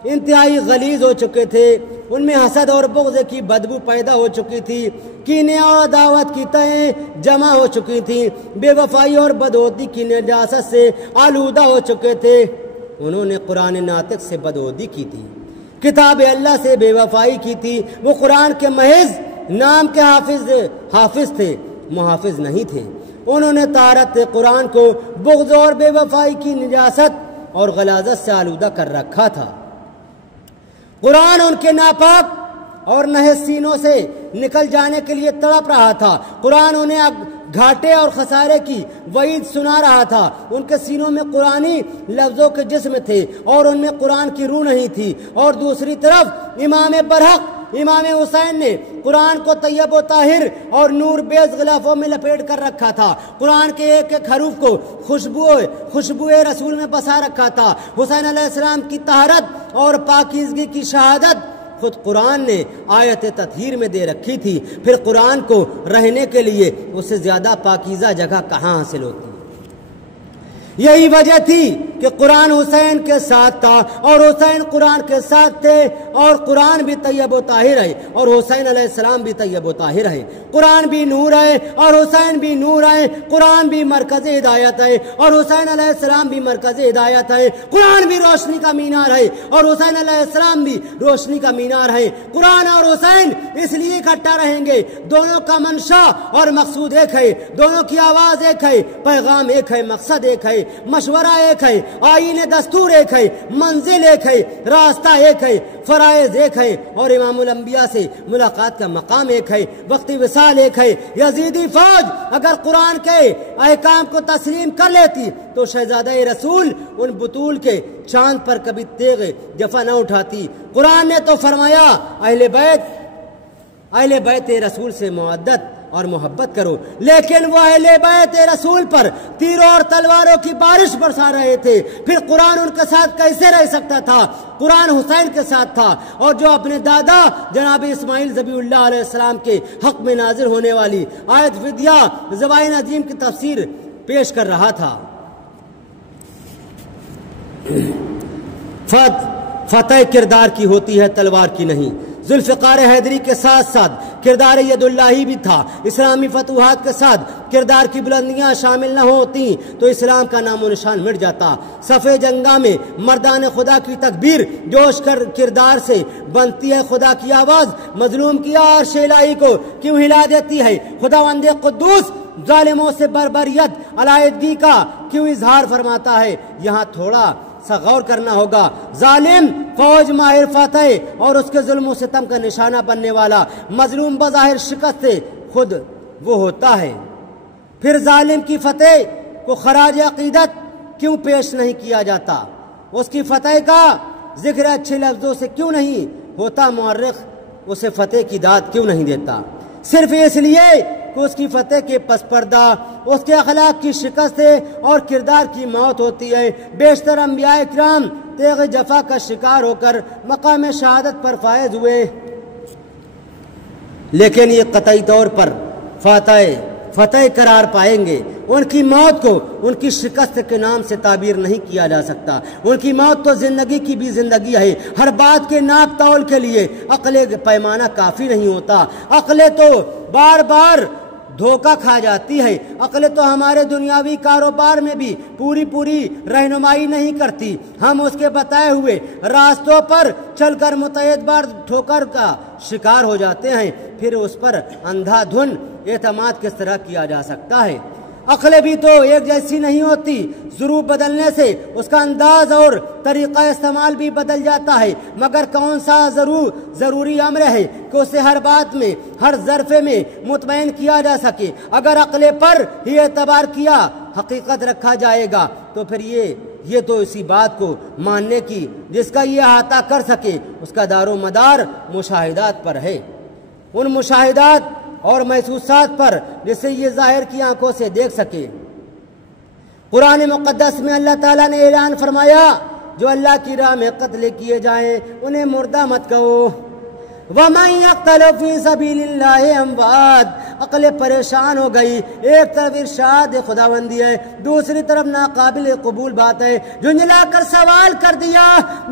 انتہائی غلیظ ہو چکے تھے، ان میں حسد اور بغض کی بدبو پیدا ہو چکی تھی، کینے اور عداوت کی تہیں جمع ہو چکی تھیں، بے وفائی اور بدعہدی کی نجاست سے آلودہ ہو چکے تھے۔ انہوں نے قرآن ناطق سے بدعہدی کی تھی، کتاب اللہ سے بے وفائی کی تھی۔ وہ قرآن کے محض نام کے حافظ تھے، محافظ نہیں تھے۔ انہوں نے طہارت قرآن کو بغض اور بے وفائی کی نجاست اور غلاظت سے آلودہ کر رکھا تھا۔ قرآن ان کے ناپاک اور نحس سینوں سے نکل جانے کے لیے تڑپ رہا تھا۔ قرآن انہیں گھاٹے اور خسارے کی وعید سنا رہا تھا۔ ان کے سینوں میں قرآنی لفظوں کے جسم تھے اور ان میں قرآن کی روح نہیں تھی، اور دوسری طرف امام برحق امام حسین نے قرآن کو طیب و طاہر اور نور بیز غلافوں میں لپیٹ کر رکھا تھا۔ قرآن کے ایک ایک حروف کو خوشبو رسول میں بسا رکھا تھا۔ حسین علیہ السلام کی طہارت اور پاکیزگی کی شہادت خود قرآن نے آیت تطہیر میں دے رکھی تھی۔ پھر قرآن کو رہنے کے لیے اس سے زیادہ پاکیزہ جگہ کہاں حاصل ہوتی؟ یہی وجہ تھی کہ قرآن حسین کے ساتھ تھا اور حسین قرآن کے ساتھ تھے، اور قرآن بھی طیب و طاہر ہے اور حسین علیہ السلام بھی طیب و طاہر ہے۔ قرآن بھی نور ہے اور حسین بھی نور ہے۔ قرآن بھی مرکز ہدایت ہے اور حسین علیہ السلام بھی مرکز ہدایت ہے۔ قرآن بھی روشنی کا مینار ہے اور حسین علیہ السلام بھی روشنی کا مینار ہے۔ قرآن اور حسین اس لیے اکٹھا رہیں گے، دونوں کا منشا اور مقصود ایک ہے، دونوں کی آواز ایک ہے، پیغام ایک ہے، مقصد ایک ہے، مشورہ ایک ہے، آئین دستور ایک ہے، منزل ایک ہے، راستہ ایک ہے، فرائض ایک ہے، اور امام الانبیاء سے ملاقات کا مقام ایک ہے، وقت وصال ایک ہے۔ یزیدی فوج اگر قرآن کے احکام کو تسلیم کر لیتی تو شہزادہ رسول ان بطول کے چاند پر کبھی تیغ جفا نہ اٹھاتی۔ قرآن نے تو فرمایا اہل بیت رسول سے مودت اور محبت کرو۔ لیکن وہ اہل بیت رسول پر تیروں اور تلواروں کی بارش برسا رہے تھے، پھر قرآن ان کے ساتھ کیسے رہ سکتا تھا؟ قرآن حسین کے ساتھ تھا، اور جو اپنے دادا جناب اسماعیل ذبیح اللہ علیہ السلام کے حق میں نازل ہونے والی آیت فدیہ زبائن عظیم کی تفسیر پیش کر رہا تھا۔ فتح کردار کی ہوتی ہے، تلوار کی نہیں۔ ذوالفقار حیدری کے ساتھ ساتھ کردار ید اللہ بھی تھا۔ اسلامی فتوحات کے ساتھ کردار کی بلندیاں شامل نہ ہوتی تو اسلام کا نام و نشان مٹ جاتا۔ صفِ جنگا میں مردان خدا کی تکبیر جوش کر کردار سے بنتی ہے۔ خدا کی آواز مظلوم کی عرش الہی کو کیوں ہلا دیتی ہے؟ خداوند قدوس ظالموں سے بربریت علیحدگی کا کیوں اظہار فرماتا ہے؟ یہاں تھوڑا سا غور کرنا ہوگا۔ ظالم فوج ماہر فتح اور اس کے ظلم و ستم کا نشانہ بننے والا مظلوم بظاہر شکست سے خود وہ ہوتا ہے، پھر ظالم کی فتح کو خراج عقیدت کیوں پیش نہیں کیا جاتا؟ اس کی فتح کا ذکر اچھے لفظوں سے کیوں نہیں ہوتا؟ مورخ اسے فتح کی داد کیوں نہیں دیتا؟ صرف اس لیے کہ اس کی فتح کے پس پردہ اس کے اخلاق کی شکست ہے اور کردار کی موت ہوتی ہے۔ بیشتر انبیاء اکرام تیغ جفا کا شکار ہو کر مقام شہادت پر فائز ہوئے، لیکن یہ قطعی طور پر فتح قرار پائیں گے۔ ان کی موت کو ان کی شکست کے نام سے تعبیر نہیں کیا جا سکتا۔ ان کی موت تو زندگی کی بھی زندگی ہے۔ ہر بات کے ناپ تول کے لیے عقل پیمانہ کافی نہیں ہوتا۔ عقلیں تو بار بار دھوکہ کھا جاتی ہے۔ عقل تو ہمارے دنیاوی کاروبار میں بھی پوری رہنمائی نہیں کرتی۔ ہم اس کے بتائے ہوئے راستوں پر چل کر متعدد بار ٹھوکر کا شکار ہو جاتے ہیں، پھر اس پر اندھا دھن اعتماد کس طرح کیا جا سکتا ہے؟ عقلیں بھی تو ایک جیسی نہیں ہوتی، ظروف بدلنے سے اس کا انداز اور طریقہ استعمال بھی بدل جاتا ہے۔ مگر کون سا ضروری امر ہے کہ اسے ہر بات میں، ہر ظرف میں مطمئن کیا جا سکے؟ اگر عقل پر ہی اعتبار کیا حقیقت رکھا جائے گا تو پھر یہ تو اسی بات کو ماننے کی جس کا یہ احاطہ کر سکے، اس کا دار و مدار مشاہدات پر ہے، ان مشاہدات اور محسوسات پر جسے یہ ظاہر کی آنکھوں سے دیکھ سکے۔ قرآن مقدس میں اللہ تعالیٰ نے اعلان فرمایا جو اللہ کی راہ میں قتل کیے جائیں انہیں مردہ مت کہو۔ وَمَن يَقْتَلُ فِي سَبِيلِ اللَّهِ أَمْوَاتٌ۔ عقل پریشان ہو گئی۔ ایک طرف ارشاد خداوندی ہے، دوسری طرف ناقابل قبول بات ہے۔ جھنجلا کر سوال کر دیا،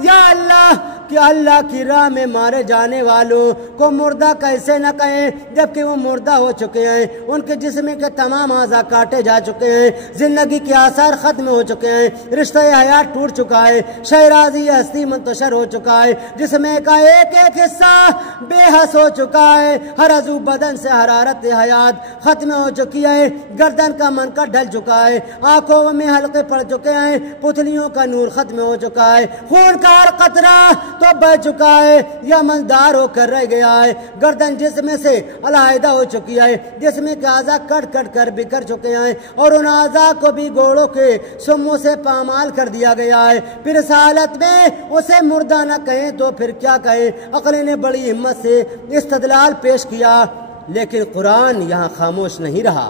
یا اللہ کہ اللہ کی راہ میں مارے جانے والوں کو مردہ کیسے نہ کہیں جبکہ وہ مردہ ہو چکے ہیں، ان کے جسم کے تمام اعضاء کاٹے جا چکے ہیں، زندگی کے آثار ختم ہو چکے ہیں، رشتہ حیات ٹوٹ چکا ہے، شہرازی ہستی منتشر ہو چکا ہے، جسم کا ایک ایک حصہ بے حس ہو چکا ہے، ہر عضو بدن سے حرارت حیات ختم ہو چکی ہے، گردن کا منکر ڈھل چکا ہے، آنکھوں میں حلقے پڑ چکے ہیں، پتلیوں کا نور ختم ہو چکا ہے، خون کا ہر قطرہ تو بہ چکا ہے یا ملدار ہو کر رہ گیا ہے، گردن جسم سے علیحدہ ہو چکی ہے، جسم کے اعضاء کٹ کٹ کر بکھر چکے ہیں اور ان اعضاء کو بھی گھوڑوں کے سموں سے پامال کر دیا گیا ہے۔ پھر اس حالت میں اسے مردہ نہ کہیں تو پھر کیا کہیں؟ عقل نے بڑی ہمت سے استدلال پیش کیا، لیکن قرآن یہاں خاموش نہیں رہا۔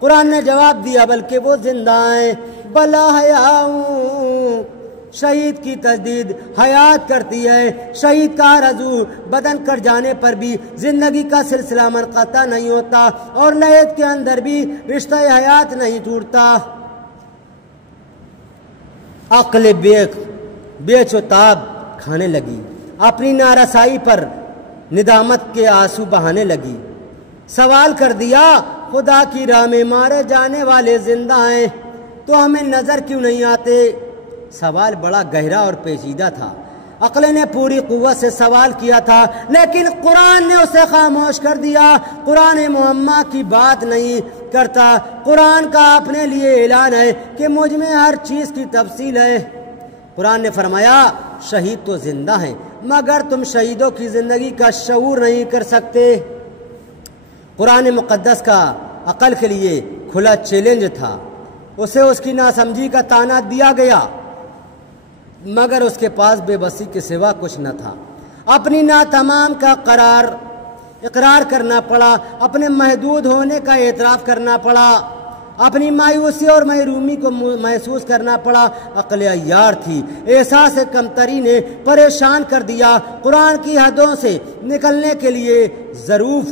قرآن نے جواب دیا بلکہ وہ زندہ ہیں، بلا حیاؤں۔ شہید کی تجدید حیات کرتی ہے، شہید کا ہر عضو بدن کٹ جانے پر بھی زندگی کا سلسلہ منقطع نہیں ہوتا اور لحد کے اندر بھی رشتہ حیات نہیں ٹوٹتا۔ عقل بیچ و تاب کھانے لگی، اپنی نارسائی پر ندامت کے آنسو بہانے لگی۔ سوال کر دیا، خدا کی راہ میں مارے جانے والے زندہ ہیں تو ہمیں نظر کیوں نہیں آتے؟ سوال بڑا گہرا اور پیچیدہ تھا۔ عقل نے پوری قوت سے سوال کیا تھا لیکن قرآن نے اسے خاموش کر دیا۔ قرآن معمہ کی بات نہیں کرتا، قرآن کا اپنے لیے اعلان ہے کہ مجھ میں ہر چیز کی تفصیل ہے۔ قرآن نے فرمایا شہید تو زندہ ہیں مگر تم شہیدوں کی زندگی کا شعور نہیں کر سکتے۔ قرآن مقدس کا عقل کے لیے کھلا چیلنج تھا، اسے اس کی ناسمجھی کا طعنہ دیا گیا مگر اس کے پاس بے بسی کے سوا کچھ نہ تھا۔ اپنی ناتمام کا قرار اقرار کرنا پڑا، اپنے محدود ہونے کا اعتراف کرنا پڑا، اپنی مایوسی اور محرومی کو محسوس کرنا پڑا۔ عقل عیار تھی، احساس کمتری نے پریشان کر دیا۔ قرآن کی حدوں سے نکلنے کے لیے ظروف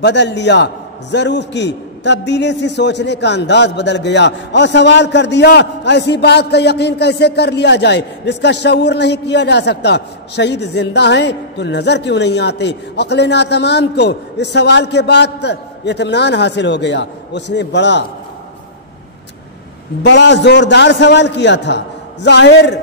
بدل لیا، ظروف کی تبدیلی سے سوچنے کا انداز بدل گیا اور سوال کر دیا ایسی بات کا یقین کیسے کر لیا جائے جس کا شعور نہیں کیا جا سکتا؟ شہید زندہ ہیں تو نظر کیوں نہیں آتے؟ عقل ناتمام کو اس سوال کے بعد اطمینان حاصل ہو گیا۔ اس نے بڑا زوردار سوال کیا تھا۔ ظاہر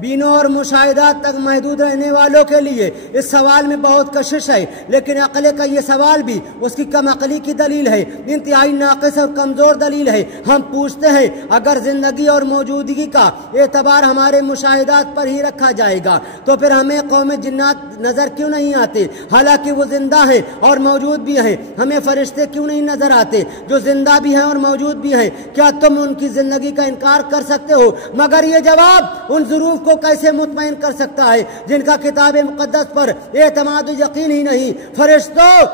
بینوں اور مشاہدات تک محدود رہنے والوں کے لیے اس سوال میں بہت کشش ہے، لیکن عقل کا یہ سوال بھی اس کی کم عقلی کی دلیل ہے، انتہائی ناقص اور کمزور دلیل ہے۔ ہم پوچھتے ہیں اگر زندگی اور موجودگی کا اعتبار ہمارے مشاہدات پر ہی رکھا جائے گا تو پھر ہمیں قوم جنات نظر کیوں نہیں آتے حالانکہ وہ زندہ ہیں اور موجود بھی ہیں؟ ہمیں فرشتے کیوں نہیں نظر آتے جو زندہ بھی ہیں اور موجود بھی ہیں؟ کیا تم ان کی زندگی کا انکار کر سکتے ہو؟ مگر یہ جواب ان ظروف کو کیسے مطمئن کر سکتا ہے جن کا کتاب مقدس پر اعتماد و یقین ہی نہیں؟ فرشتوں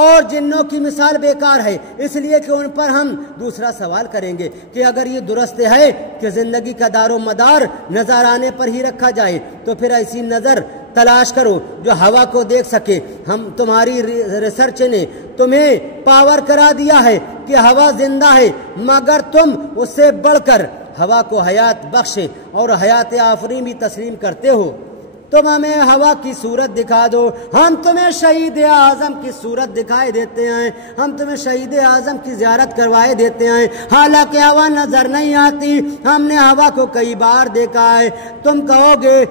اور جنوں کی مثال بیکار ہے، اس لیے کہ ان پر ہم دوسرا سوال کریں گے کہ اگر یہ درست ہے کہ زندگی کا دار و مدار نظر آنے پر ہی رکھا جائے تو پھر ایسی نظر تلاش کرو جو ہوا کو دیکھ سکے۔ تمہاری ریسرچ نے تمہیں پاور کرا دیا ہے کہ ہوا زندہ ہے، مگر تم اس سے بڑھ کر ہوا کو حیات بخش اور حیات آفرین بھی تسلیم کرتے ہو۔ تم ہمیں ہوا کی صورت دکھا دو، ہم تمہیں شہید اعظم کی صورت دکھائے دیتے ہیں، ہم تمہیں شہید اعظم کی زیارت کروائے دیتے ہیں، حالانکہ ہوا نظر نہیں آتی، ہم نے ہوا کو کئی بار دیکھا ہے۔ تم کہو گے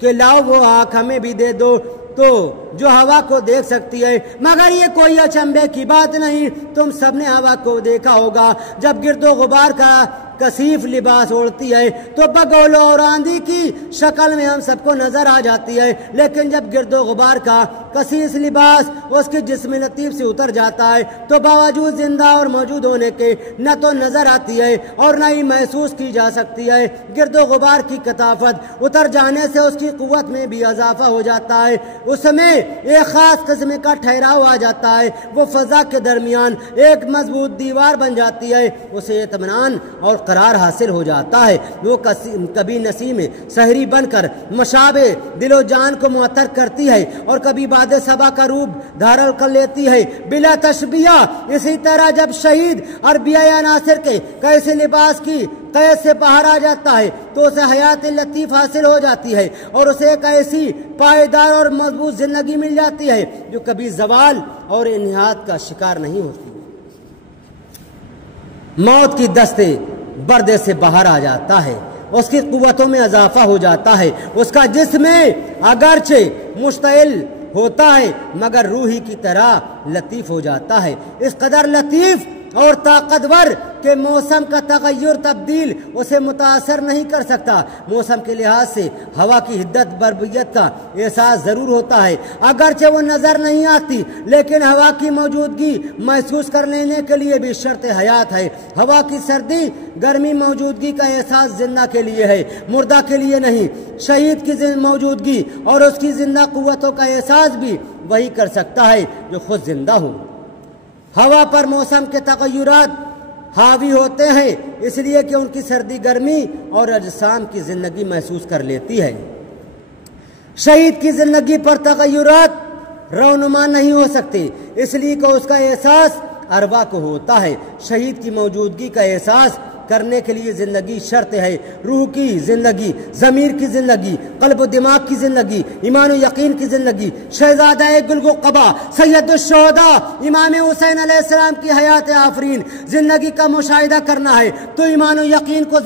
کہ لاؤ وہ آنکھ ہمیں بھی دے دو تو جو ہوا کو دیکھ سکتی ہے، مگر یہ کوئی اچنبے کی بات نہیں۔ تم سب نے ہوا کو دیکھا ہوگا جب گرد و غبار کا کثیف لباس اوڑھتی ہے تو بگولوں اور آندھی کی شکل میں ہم سب کو نظر آ جاتی ہے، لیکن جب گرد و غبار کا کثیف لباس اس کے جسم لطیف سے اتر جاتا ہے تو باوجود زندہ اور موجود ہونے کے نہ تو نظر آتی ہے اور نہ ہی محسوس کی جا سکتی ہے۔ گرد و غبار کی کثافت اتر جانے سے اس کی قوت میں بھی اضافہ ہو جاتا ہے، اس میں ایک خاص قسم کا ٹھہراؤ آ جاتا ہے، وہ فضا کے درمیان ایک مضبوط دیوار بن جاتی ہے، اسے اطمینان اور قرار حاصل ہو جاتا ہے۔ وہ کبھی نسیم سحری بن کر مشابہ دل و جان کو معطر کرتی ہے اور کبھی باد صبا کا روپ دھارن کر لیتی ہے بلا تشبیہ۔ اسی طرح جب شہید عربیہ عناصر کے کیسے لباس کی قید سے باہر آ جاتا ہے تو اسے حیات لطیف حاصل ہو جاتی ہے اور اسے ایک ایسی پائیدار اور مضبوط زندگی مل جاتی ہے جو کبھی زوال اور انحطاط کا شکار نہیں ہوتی۔ موت کی دستے بردے سے باہر آ جاتا ہے، اس کی قوتوں میں اضافہ ہو جاتا ہے، اس کا جسم اگرچہ مشتعل ہوتا ہے مگر روحی کی طرح لطیف ہو جاتا ہے، اس قدر لطیف اور طاقتور کہ موسم کا تغیر تبدیل اسے متاثر نہیں کر سکتا۔ موسم کے لحاظ سے ہوا کی حدت بربیت کا احساس ضرور ہوتا ہے، اگرچہ وہ نظر نہیں آتی، لیکن ہوا کی موجودگی محسوس کر لینے کے لیے بھی شرط حیات ہے۔ ہوا کی سردی گرمی موجودگی کا احساس زندہ کے لیے ہے، مردہ کے لیے نہیں۔ شہید کی موجودگی اور اس کی زندہ قوتوں کا احساس بھی وہی کر سکتا ہے جو خود زندہ ہو۔ ہوا پر موسم کے تغیرات حاوی ہوتے ہیں اس لیے کہ ان کی سردی گرمی اور اجسام کی زندگی محسوس کر لیتی ہے۔ شہید کی زندگی پر تغیرات رونما نہیں ہو سکتے اس لیے کہ اس کا احساس ارواح کو ہوتا ہے۔ شہید کی موجودگی کا احساس کرنے کے لیے زندگی شرط ہے، روح کی زندگی، ضمیر کی زندگی، قلب و دماغ کی زندگی، ایمان و یقین کی زندگی۔ شہزادہ گلگوقبا سید الشہداء امام حسین علیہ السلام کی حیات آفرین زندگی کا مشاہدہ کرنا ہے تو ایمان و یقین کو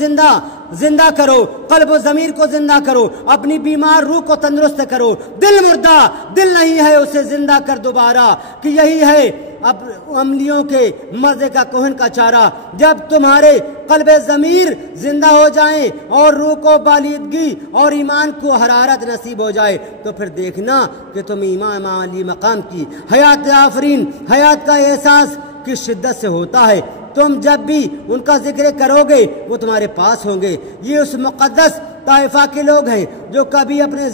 زندہ کرو، قلب و ضمیر کو زندہ کرو، اپنی بیمار روح کو تندرست کرو۔ دل مردہ دل نہیں ہے، اسے زندہ کر دوبارہ، کہ یہی ہے اب عملیوں کے مزے کا کوہن کا چارہ۔ جب تمہارے قلب ضمیر زندہ ہو جائیں اور روح کو بالیدگی اور ایمان کو حرارت نصیب ہو جائے تو پھر دیکھنا کہ تم امام علی مقام کی حیات آفرین، حیات کا احساس کس شدت سے ہوتا ہے۔ تم جب بھی ان کا ذکر کرو گے وہ تمہارے پاس ہوں گے۔ یہ اس مقدس طائفہ کے لوگ ہیں جو کبھی اپنے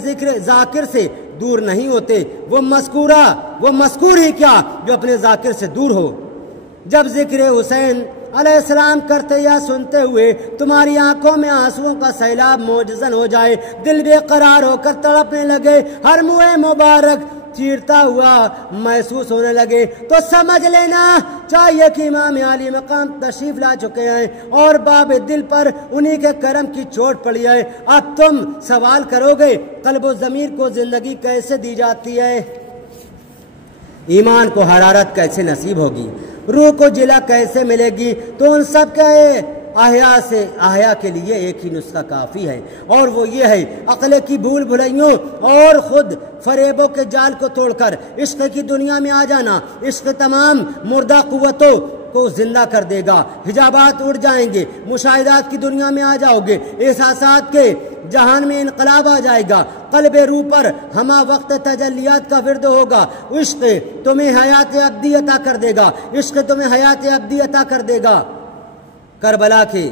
ذاکر سے دور نہیں ہوتے، وہ مذکور ہی کیا جو اپنے ذاکر سے دور ہو۔ جب ذکر حسین علیہ السلام کرتے یا سنتے ہوئے تمہاری آنکھوں میں آنسوؤں کا سیلاب موجزن ہو جائے، دل بے قرار ہو کر تڑپنے لگے، ہر منہ مبارک چیرتا ہوا محسوس ہونے لگے، تو سمجھ لینا چاہیے کہ امام عالی مقام تشریف لا چکے ہیں اور باب دل پر انہی کے کرم کی چوٹ پڑی ہے۔ اب تم سوال کرو گے قلب و ضمیر کو زندگی کیسے دی جاتی ہے، ایمان کو حرارت کیسے نصیب ہوگی، روح کو جلا کیسے ملے گی؟ تو ان سب کے احیا کے لیے ایک ہی نسخہ کافی ہے، اور وہ یہ ہے عقل کی بھول بھلائیوں اور خود فریبوں کے جال کو توڑ کر عشق کی دنیا میں آ جانا۔ عشق تمام مردہ قوتوں کو زندہ کر دے گا، حجابات اڑ جائیں گے، مشاہدات کی دنیا میں آ جاؤ گے، احساسات کے جہان میں انقلاب آ جائے گا، قلب روح پر ہما وقت تجلیات کا ورد ہوگا۔ عشق تمہیں حیات ابدی عطا کر دے گا، عشق تمہیں حیات ابدی عطا کر دے گا۔ کربلا کے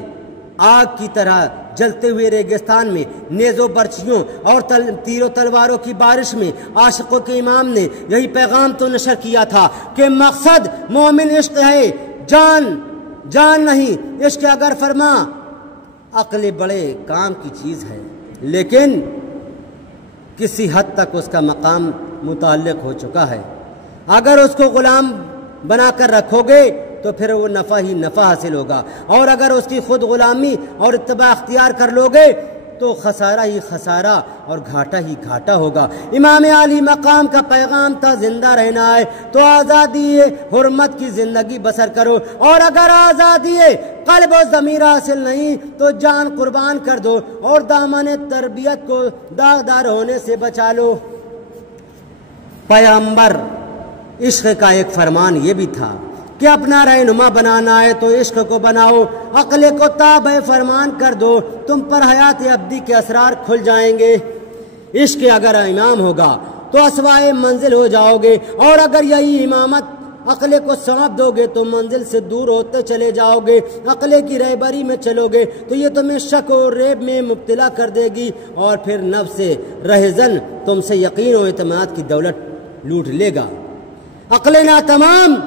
آگ کی طرح جلتے ہوئے ریگستان میں نیز و برچیوں اور تیر و تلواروں کی بارش میں عاشقوں کے امام نے یہی پیغام تو نشر کیا تھا کہ مقصد مومن عشق ہے، جان نہیں۔ عشق اگر فرما عقل بڑے کام کی چیز ہے، لیکن کسی حد تک اس کا مقام متعلق ہو چکا ہے۔ اگر اس کو غلام بنا کر رکھو گے تو پھر وہ نفع ہی نفع حاصل ہوگا، اور اگر اس کی خود غلامی اور اتباع اختیار کر لو گے تو خسارہ ہی خسارہ اور گھاٹا ہی گھاٹا ہوگا۔ امام عالی مقام کا پیغام تھا زندہ رہنا ہے تو آزادی حرمت کی زندگی بسر کرو، اور اگر آزادی قلب و ضمیر حاصل نہیں تو جان قربان کر دو اور دامن تربیت کو داغدار ہونے سے بچا لو۔ پیغمبر عشق کا ایک فرمان یہ بھی تھا کہ اپنا رہنما بنانا ہے تو عشق کو بناؤ، عقل کو تابع فرمان کر دو، تم پر حیات ابدی کے اسرار کھل جائیں گے۔ عشق اگر امام ہوگا تو اسوائے منزل ہو جاؤ گے، اور اگر یہی امامت عقل کو سونپ دو گے تو منزل سے دور ہوتے چلے جاؤ گے۔ عقل کی رہبری میں چلو گے تو یہ تمہیں شک و ریب میں مبتلا کر دے گی، اور پھر نفس رہزن تم سے یقین و اعتماد کی دولت لوٹ لے گا۔ عقل ناتمام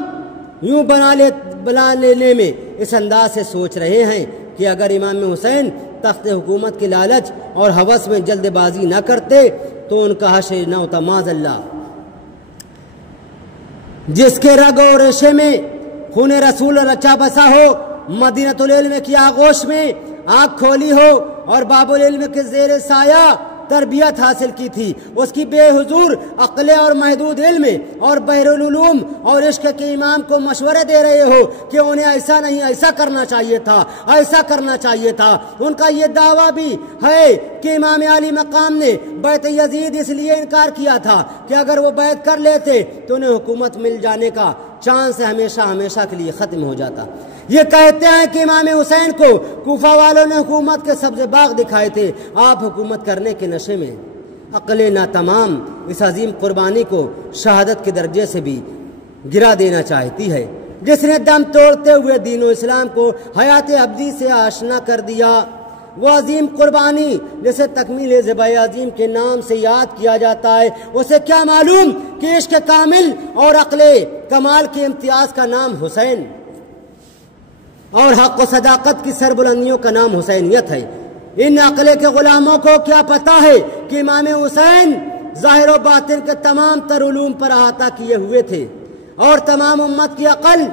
یوں بنا لینے میں اس انداز سے سوچ رہے ہیں کہ اگر امام حسین تخت حکومت کے لالچ اور ہوس میں جلد بازی نہ کرتے تو ان کا حشر نہ ہوتا معاذ اللہ۔ جس کے رگ و ریشے میں خون رسول رچا بسا ہو، مدینۃ العلم کی آغوش میں آنکھ کھولی ہو اور باب العلم کے زیر سایہ تربیت حاصل کی تھی، اس کی بے حضور عقل اور محدود علم اور بحر العلوم اور عشق کے امام کو مشورے دے رہے ہو کہ انہیں ایسا نہیں ایسا کرنا چاہیے تھا، ایسا کرنا چاہیے تھا۔ ان کا یہ دعویٰ بھی ہے کہ امام عالی مقام نے بیعت یزید اس لیے انکار کیا تھا کہ اگر وہ بیعت کر لیتے تو انہیں حکومت مل جانے کا چانس ہمیشہ کے لیے ختم ہو جاتا۔ یہ کہتے ہیں کہ امام حسین کو کوفہ والوں نے حکومت کے سبز باغ دکھائے تھے، آپ حکومت کرنے کے نشے میں۔ عقل ناتمام اس عظیم قربانی کو شہادت کے درجے سے بھی گرا دینا چاہتی ہے، جس نے دم توڑتے ہوئے دین و اسلام کو حیات ابدی سے آشنا کر دیا۔ وہ عظیم قربانی جسے تکمیل ذبح عظیم کے نام سے یاد کیا جاتا ہے، اسے کیا معلوم کہ عشق کامل اور عقل کمال کے امتیاز کا نام حسین اور حق و صداقت کی سربلندیوں کا نام حسینیت ہے۔ ان عقل کے غلاموں کو کیا پتا ہے کہ امام حسین ظاہر و باطن کے تمام تر علوم پر احاطہ کیے ہوئے تھے، اور تمام امت کی عقل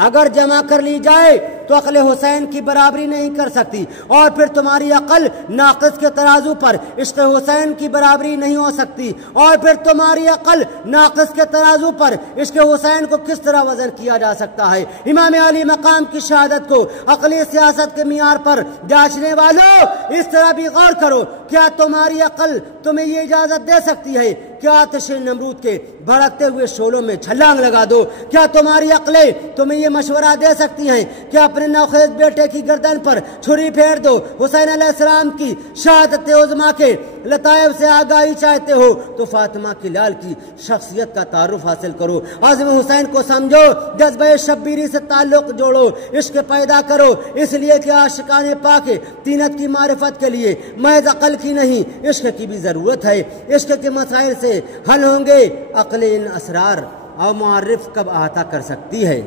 اگر جمع کر لی جائے تو عقل حسین کی برابری نہیں کر سکتی، اور پھر تمہاری عقل ناقص کے ترازو پر عشق حسین کی برابری نہیں ہو سکتی، اور پھر تمہاری عقل ناقص کے ترازو پر عشق حسین کو کس طرح وزن کیا جا سکتا ہے؟ امام علی مقام کی شہادت کو عقلی سیاست کے معیار پر جانچنے والوں اس طرح بھی غور کرو، کیا تمہاری عقل تمہیں یہ اجازت دے سکتی ہے کہ آتش نمرود کے بھڑکتے ہوئے شعلوں میں چھلانگ لگا دو؟ کیا تمہاری عقلیں تمہیں یہ مشورہ دے سکتی ہیں کہ اپنے نوخیز بیٹے کی گردن پر چھری پھیر دو؟ حسین علیہ السلام کی شہادت عظمیٰ کے لطائف سے آگاہی چاہتے ہو تو فاطمہ کی لال کی شخصیت کا تعارف حاصل کرو، عزم حسین کو سمجھو، جذبہ شبیری سے تعلق جوڑو، عشق پیدا کرو، اس لیے کہ عاشقان پاک طینت کی معرفت کے لیے محض عقل کی نہیں عشق کی بھی ضرورت ہے۔ عشق کے مسائل سے حل ہوں گے، عقل ان اسرار اور معرف کب احاطہ کر سکتی ہے؟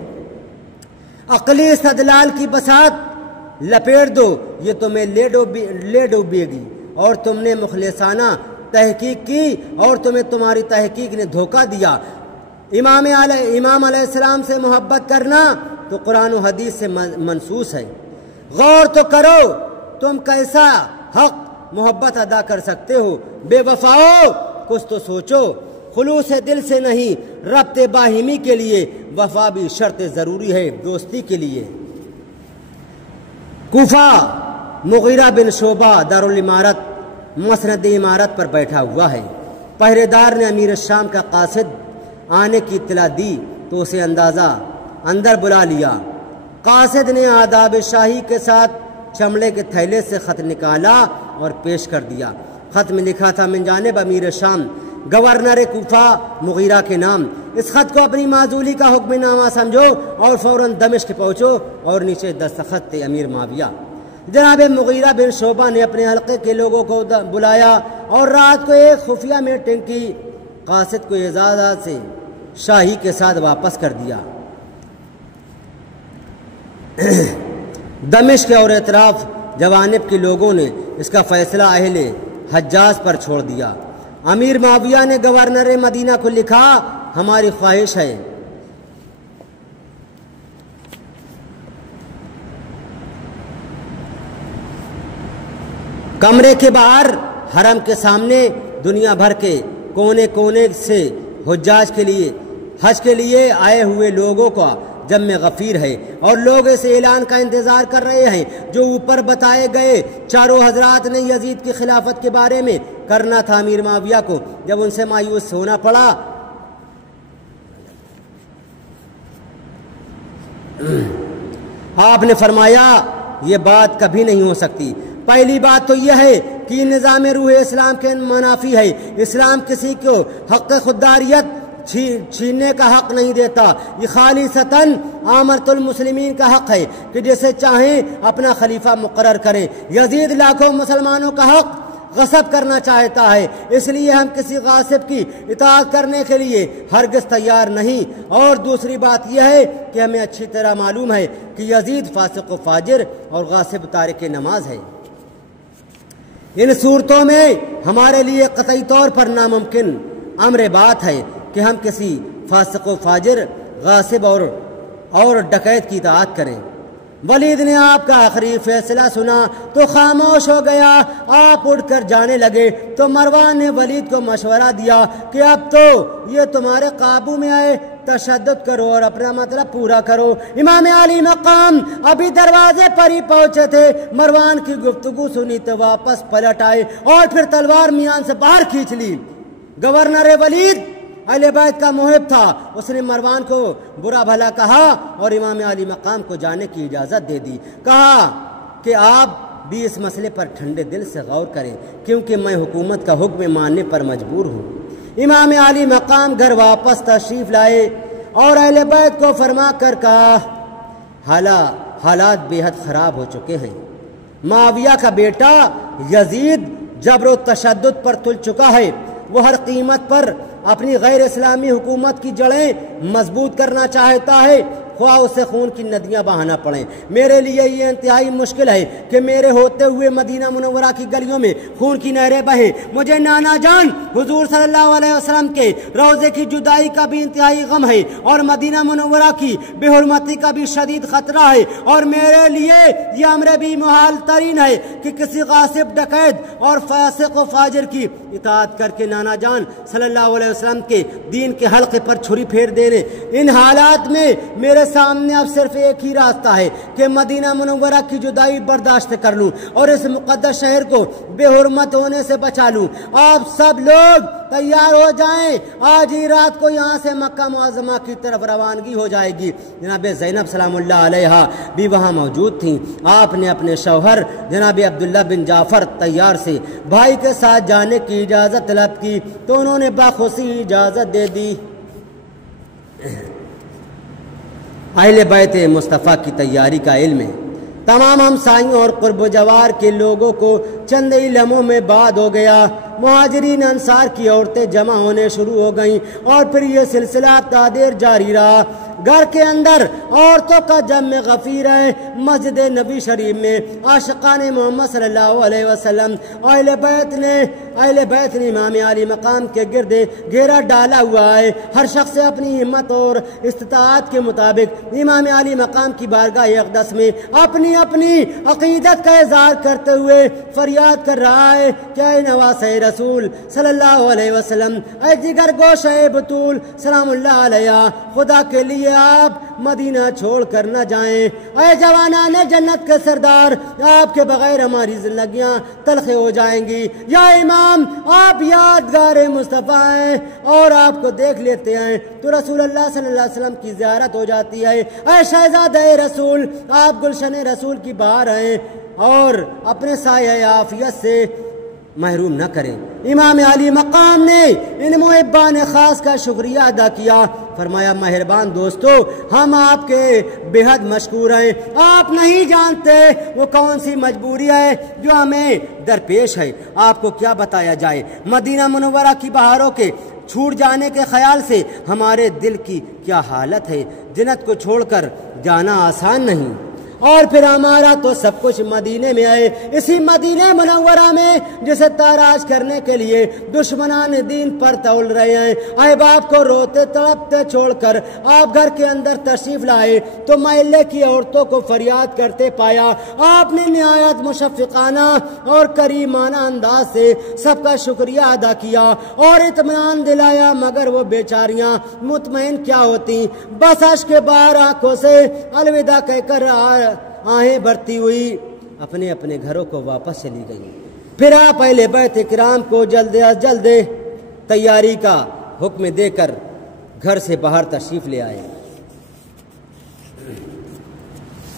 عقلی استدلال کی بساط لپیٹ دو، یہ تمہیں لے ڈوبے گی، اور تم نے مخلصانہ تحقیق کی اور تمہیں تمہاری تحقیق نے دھوکہ دیا۔ امام علیہ السلام سے محبت کرنا تو قرآن و حدیث سے منصوص ہے۔ غور تو کرو تم کیسا حق محبت ادا کر سکتے ہو؟ بے وفاؤ کچھ تو سوچو، خلوص دل سے نہیں ربط باہمی کے لیے وفا بھی شرط ضروری ہے دوستی کے لیے۔ کوفہ مغیرہ بن شعبہ دارالامارت مسند عمارت پر بیٹھا ہوا ہے۔ پہرے دار نے امیر الشام کا قاصد آنے کی اطلاع دی تو اسے اندر بلا لیا۔ قاصد نے آداب شاہی کے ساتھ چمڑے کے تھیلے سے خط نکالا اور پیش کر دیا۔ خط میں لکھا تھا من جانب امیر الشام گورنر کوفہ مغیرہ کے نام، اس خط کو اپنی معزولی کا حکم نامہ سمجھو اور فوراً دمشق پہنچو، اور نیچے دستخط تھے امیر معاویہ۔ جناب مغیرہ بن شعبہ نے اپنے حلقے کے لوگوں کو بلایا اور رات کو ایک خفیہ میٹنگ کی۔ قاصد کو اعزازات سے شاہی کے ساتھ واپس کر دیا۔ دمشق اور اطراف جوانب کے لوگوں نے اس کا فیصلہ اہل حجاز پر چھوڑ دیا۔ امیر معاویہ نے گورنر مدینہ کو لکھا، ہماری خواہش ہے کمرے کے باہر حرم کے سامنے دنیا بھر کے کونے کونے سے حجاج کے لیے حج کے لیے آئے ہوئے لوگوں کا جمع غفیر ہے، اور لوگ اس اعلان کا انتظار کر رہے ہیں جو اوپر بتائے گئے چاروں حضرات نے یزید کی خلافت کے بارے میں کرنا تھا۔ امیر معاویہ کو جب ان سے مایوس ہونا پڑا آپ نے فرمایا یہ بات کبھی نہیں ہو سکتی۔ پہلی بات تو یہ ہے کہ نظام روح اسلام کے منافی ہے۔ اسلام کسی کو حق خودداریت چھیننے کا حق نہیں دیتا، یہ خالصتاً آمرۃ المسلمین کا حق ہے کہ جسے چاہیں اپنا خلیفہ مقرر کریں۔ یزید لاکھوں مسلمانوں کا حق غصب کرنا چاہتا ہے، اس لیے ہم کسی غاصب کی اطاعت کرنے کے لیے ہرگز تیار نہیں۔ اور دوسری بات یہ ہے کہ ہمیں اچھی طرح معلوم ہے کہ یزید فاسق و فاجر اور غاصب تارک نماز ہے۔ ان صورتوں میں ہمارے لیے قطعی طور پر ناممکن امر بات ہے کہ ہم کسی فاسق و فاجر، غاصب اور ڈکیت کی اطاعت کریں۔ ولید نے آپ کا آخری فیصلہ سنا تو خاموش ہو گیا۔ آپ اٹھ کر جانے لگے تو مروان نے ولید کو مشورہ دیا کہ اب تو یہ تمہارے قابو میں آئے، تشدد کرو اور اپنا مطلب پورا کرو۔ امام علی مقام ابھی دروازے پر ہی پہنچے تھے، مروان کی گفتگو سنی تو واپس پلٹ آئے اور پھر تلوار میان سے باہر کھینچ لی۔ گورنر ولید اہل بیت کا محب تھا، اس نے مروان کو برا بھلا کہا اور امام علی مقام کو جانے کی اجازت دے دی۔ کہا کہ آپ بھی اس مسئلے پر ٹھنڈے دل سے غور کریں کیونکہ میں حکومت کا حکم ماننے پر مجبور ہوں۔ امام علی مقام گھر واپس تشریف لائے اور اہل بیت کو فرما کر کہا حالات بے حد خراب ہو چکے ہیں۔ معاویہ کا بیٹا یزید جبر و تشدد پر تل چکا ہے، وہ ہر قیمت پر اپنی غیر اسلامی حکومت کی جڑیں مضبوط کرنا چاہتا ہے، خواہ اسے خون کی ندیاں بہانا پڑیں۔ میرے لیے یہ انتہائی مشکل ہے کہ میرے ہوتے ہوئے مدینہ منورہ کی گلیوں میں خون کی نہریں بہیں۔ مجھے نانا جان حضور صلی اللہ علیہ وسلم کے روضے کی جدائی کا بھی انتہائی غم ہے اور مدینہ منورہ کی بے حرمتی کا بھی شدید خطرہ ہے، اور میرے لیے یہ امر بھی محال ترین ہے کہ کسی غاصب، ڈکیت اور فاسق و فاجر کی اطاعت کر کے نانا جان صلی اللہ علیہ وسلم کے دین کے حلقے پر چھری پھیر دینے۔ ان حالات میں میرے میرے سامنے اب صرف ایک ہی راستہ ہے کہ مدینہ منورہ کی جدائی برداشت کر لوں اور اس مقدس شہر کو بے حرمت ہونے سے بچا لوں۔ آپ سب لوگ تیار ہو جائیں، آج ہی رات کو یہاں سے مکہ معظمہ کی طرف روانگی ہو جائے گی۔ جناب زینب سلام اللہ علیہا بھی وہاں موجود تھیں۔ آپ نے اپنے شوہر جناب عبداللہ بن جعفر طیار سے بھائی کے ساتھ جانے کی اجازت طلب کی تو انہوں نے باخوشی اجازت دے دی۔ اہل بیت مصطفیٰ کی تیاری کا علم ہے۔ تمام ہمسائیوں اور قرب و جوار کے لوگوں کو چند ہی لمحوں میں بعد ہو گیا۔ مہاجرین انصار کی عورتیں جمع ہونے شروع ہو گئیں اور پھر یہ سلسلہ تا دیر جاری رہا۔ گھر کے اندر عورتوں کا جمع غفیر ہے۔ مسجد نبی شریف میں عاشقان محمد صلی اللہ علیہ وسلم اہل بیت نے امام علی مقام کے گرد گھیرا ڈالا ہوا ہے۔ ہر شخص اپنی ہمت اور استطاعت کے مطابق امام علی مقام کی بارگاہ اقدس میں اپنی عقیدت کا اظہار کرتے ہوئے فریاد کر رہا ہے کہ اے نواسہ رسول صلی اللہ علیہ وسلم، اے جگر گوشہ بطول سلام اللہ علیہ، خدا کے لیے آپ مدینہ چھوڑ کر نہ جائیں۔ اے جوانان جنت کے سردار، آپ کے بغیر ہماری زندگیاں تلخ ہو جائیں گی۔ یا امام، آپ یادگار مصطفیٰ ہیں اور آپ کو دیکھ لیتے ہیں تو رسول اللہ صلی اللہ علیہ وسلم کی زیارت ہو جاتی ہے۔ اے شہزادہ رسول، آپ گلشن رسول کی بہار ہیں اور اپنے سایہ عافیت سے محروم نہ کریں۔ امام علی مقام نے ان محبان خاص کا شکریہ ادا کیا۔ فرمایا مہربان دوستو، ہم آپ کے بے حد مشکور ہیں۔ آپ نہیں جانتے وہ کون سی مجبوری ہے جو ہمیں درپیش ہے۔ آپ کو کیا بتایا جائے، مدینہ منورہ کی بہاروں کے چھوٹ جانے کے خیال سے ہمارے دل کی کیا حالت ہے۔ جنت کو چھوڑ کر جانا آسان نہیں، اور پھر ہمارا تو سب کچھ مدینے میں ہے، اسی مدینہ منورہ میں جسے تاراج کرنے کے لیے دشمنان دین پر تول رہے ہیں۔ احباب کو روتے تڑپتے چھوڑ کر آپ گھر کے اندر تشریف لائے تو محلے کی عورتوں کو فریاد کرتے پایا۔ آپ نے نہایت مشفقانہ اور کریمانہ انداز سے سب کا شکریہ ادا کیا اور اطمینان دلایا، مگر وہ بیچاریاں مطمئن کیا ہوتی، بس اشک کے بار آنکھوں سے الوداع کہہ کر آہیں بھرتی ہوئی اپنے اپنے گھروں کو واپس چلی گئی۔ پھر آپ اہل بیت کرام کو جلد از جلد تیاری کا حکم دے کر گھر سے باہر تشریف لے آئے۔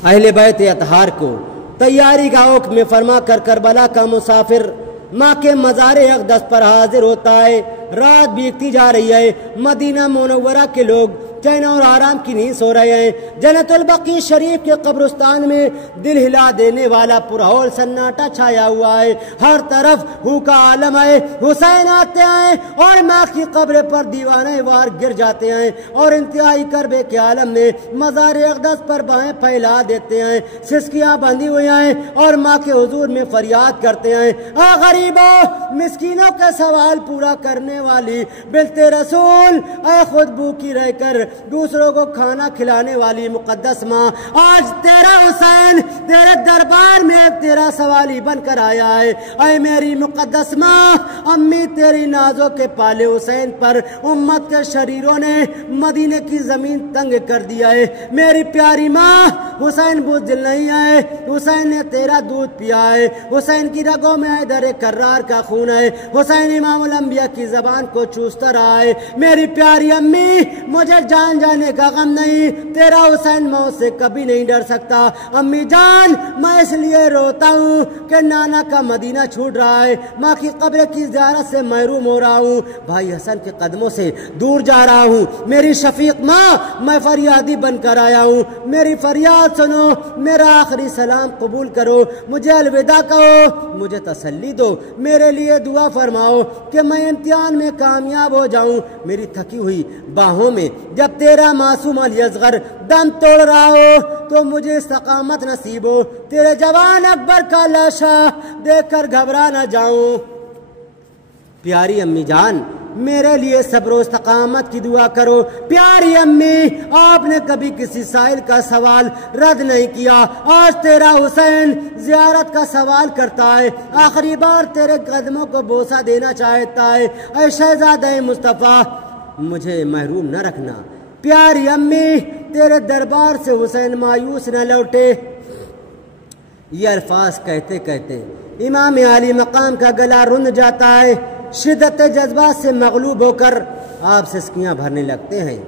اہل بیت اطہار کو تیاری کا حکم فرما کر کربلا کا مسافر ماں کے مزار اقدس پر حاضر ہوتا ہے۔ رات بیتتی جا رہی ہے، مدینہ منورہ کے لوگ چین اور آرام کی نیند سو رہے ہیں۔ جنت البقیع شریف کے قبرستان میں دل ہلا دینے والا پرہول سناٹا چھایا ہوا ہے۔ ہر طرف ہو کا عالم ہے۔ حسین آتے ہیں اور ماں کی قبر پر دیوانے وار گر جاتے ہیں اور انتہائی کربے کے عالم میں مزار اقدس پر باہیں پھیلا دیتے ہیں، سسکیاں بندھی ہوئی ہیں اور ماں کے حضور میں فریاد کرتے ہیں، اے غریبوں، مسکینوں کے سوال پورا کرنے والی بنت رسول، اے خود بھوکی رہ کر دوسروں کو کھانا کھلانے والی مقدس ماں، آج تیرا حسین تیرے دربار میں تیرا سوالی بن کر آیا ہے۔ اے میری مقدس ماں، امی تیری نازوں کے پالے حسین پر امت کے شریروں نے مدینے کی زمین تنگ کر دیا ہے۔ میری پیاری ماں، حسین بزدل نہیں ہے، حسین نے تیرا دودھ پیا ہے، حسین کی رگوں میں حیدر کرار کا خون ہے، حسین امام الانبیاء کی زبان کو چوستا رہا ہے۔ میری پیاری امی، مجھے جان جانے کا غم نہیں، تیرا حسین موت سے کبھی نہیں ڈر سکتا۔ امی جان، میں اس لیے روتا ہوں کہ نانا کا مدینہ چھوٹ رہا ہے، ماں کی قبر کی زیارت سے محروم ہو رہا ہوں، بھائی حسن کے قدموں سے دور جا رہا ہوں۔ میری شفیق ماں، میں فریادی بن کر آیا ہوں، میری فریاد سنو، میرا آخری سلام قبول کرو، مجھے الوداع کہو، مجھے تسلی دو، میرے لیے دعا فرماؤ کہ میں امتحان میں کامیاب ہو جاؤں۔ میری تھکی ہوئی باہوں میں جب تیرا معصوم علی اصغر دم توڑ رہا ہو تو مجھے استقامت نصیب ہو، تیرے جوان اکبر کا لاشا دیکھ کر گھبرا نہ جاؤں۔ پیاری امی جان، میرے لیے صبر و استقامت کی دعا کرو۔ پیاری امی، آپ نے کبھی کسی سائل کا سوال رد نہیں کیا، آج تیرا حسین زیارت کا سوال کرتا ہے، آخری بار تیرے قدموں کو بوسہ دینا چاہتا ہے۔ اے شہزادہ مصطفیٰ، مجھے محروم نہ رکھنا۔ پیاری امی، تیرے دربار سے حسین مایوس نہ لوٹے۔ یہ الفاظ کہتے کہتے امام عالی مقام کا گلا رند جاتا ہے، شدت جذبات سے مغلوب ہو کر آپ سسکیاں بھرنے لگتے ہیں۔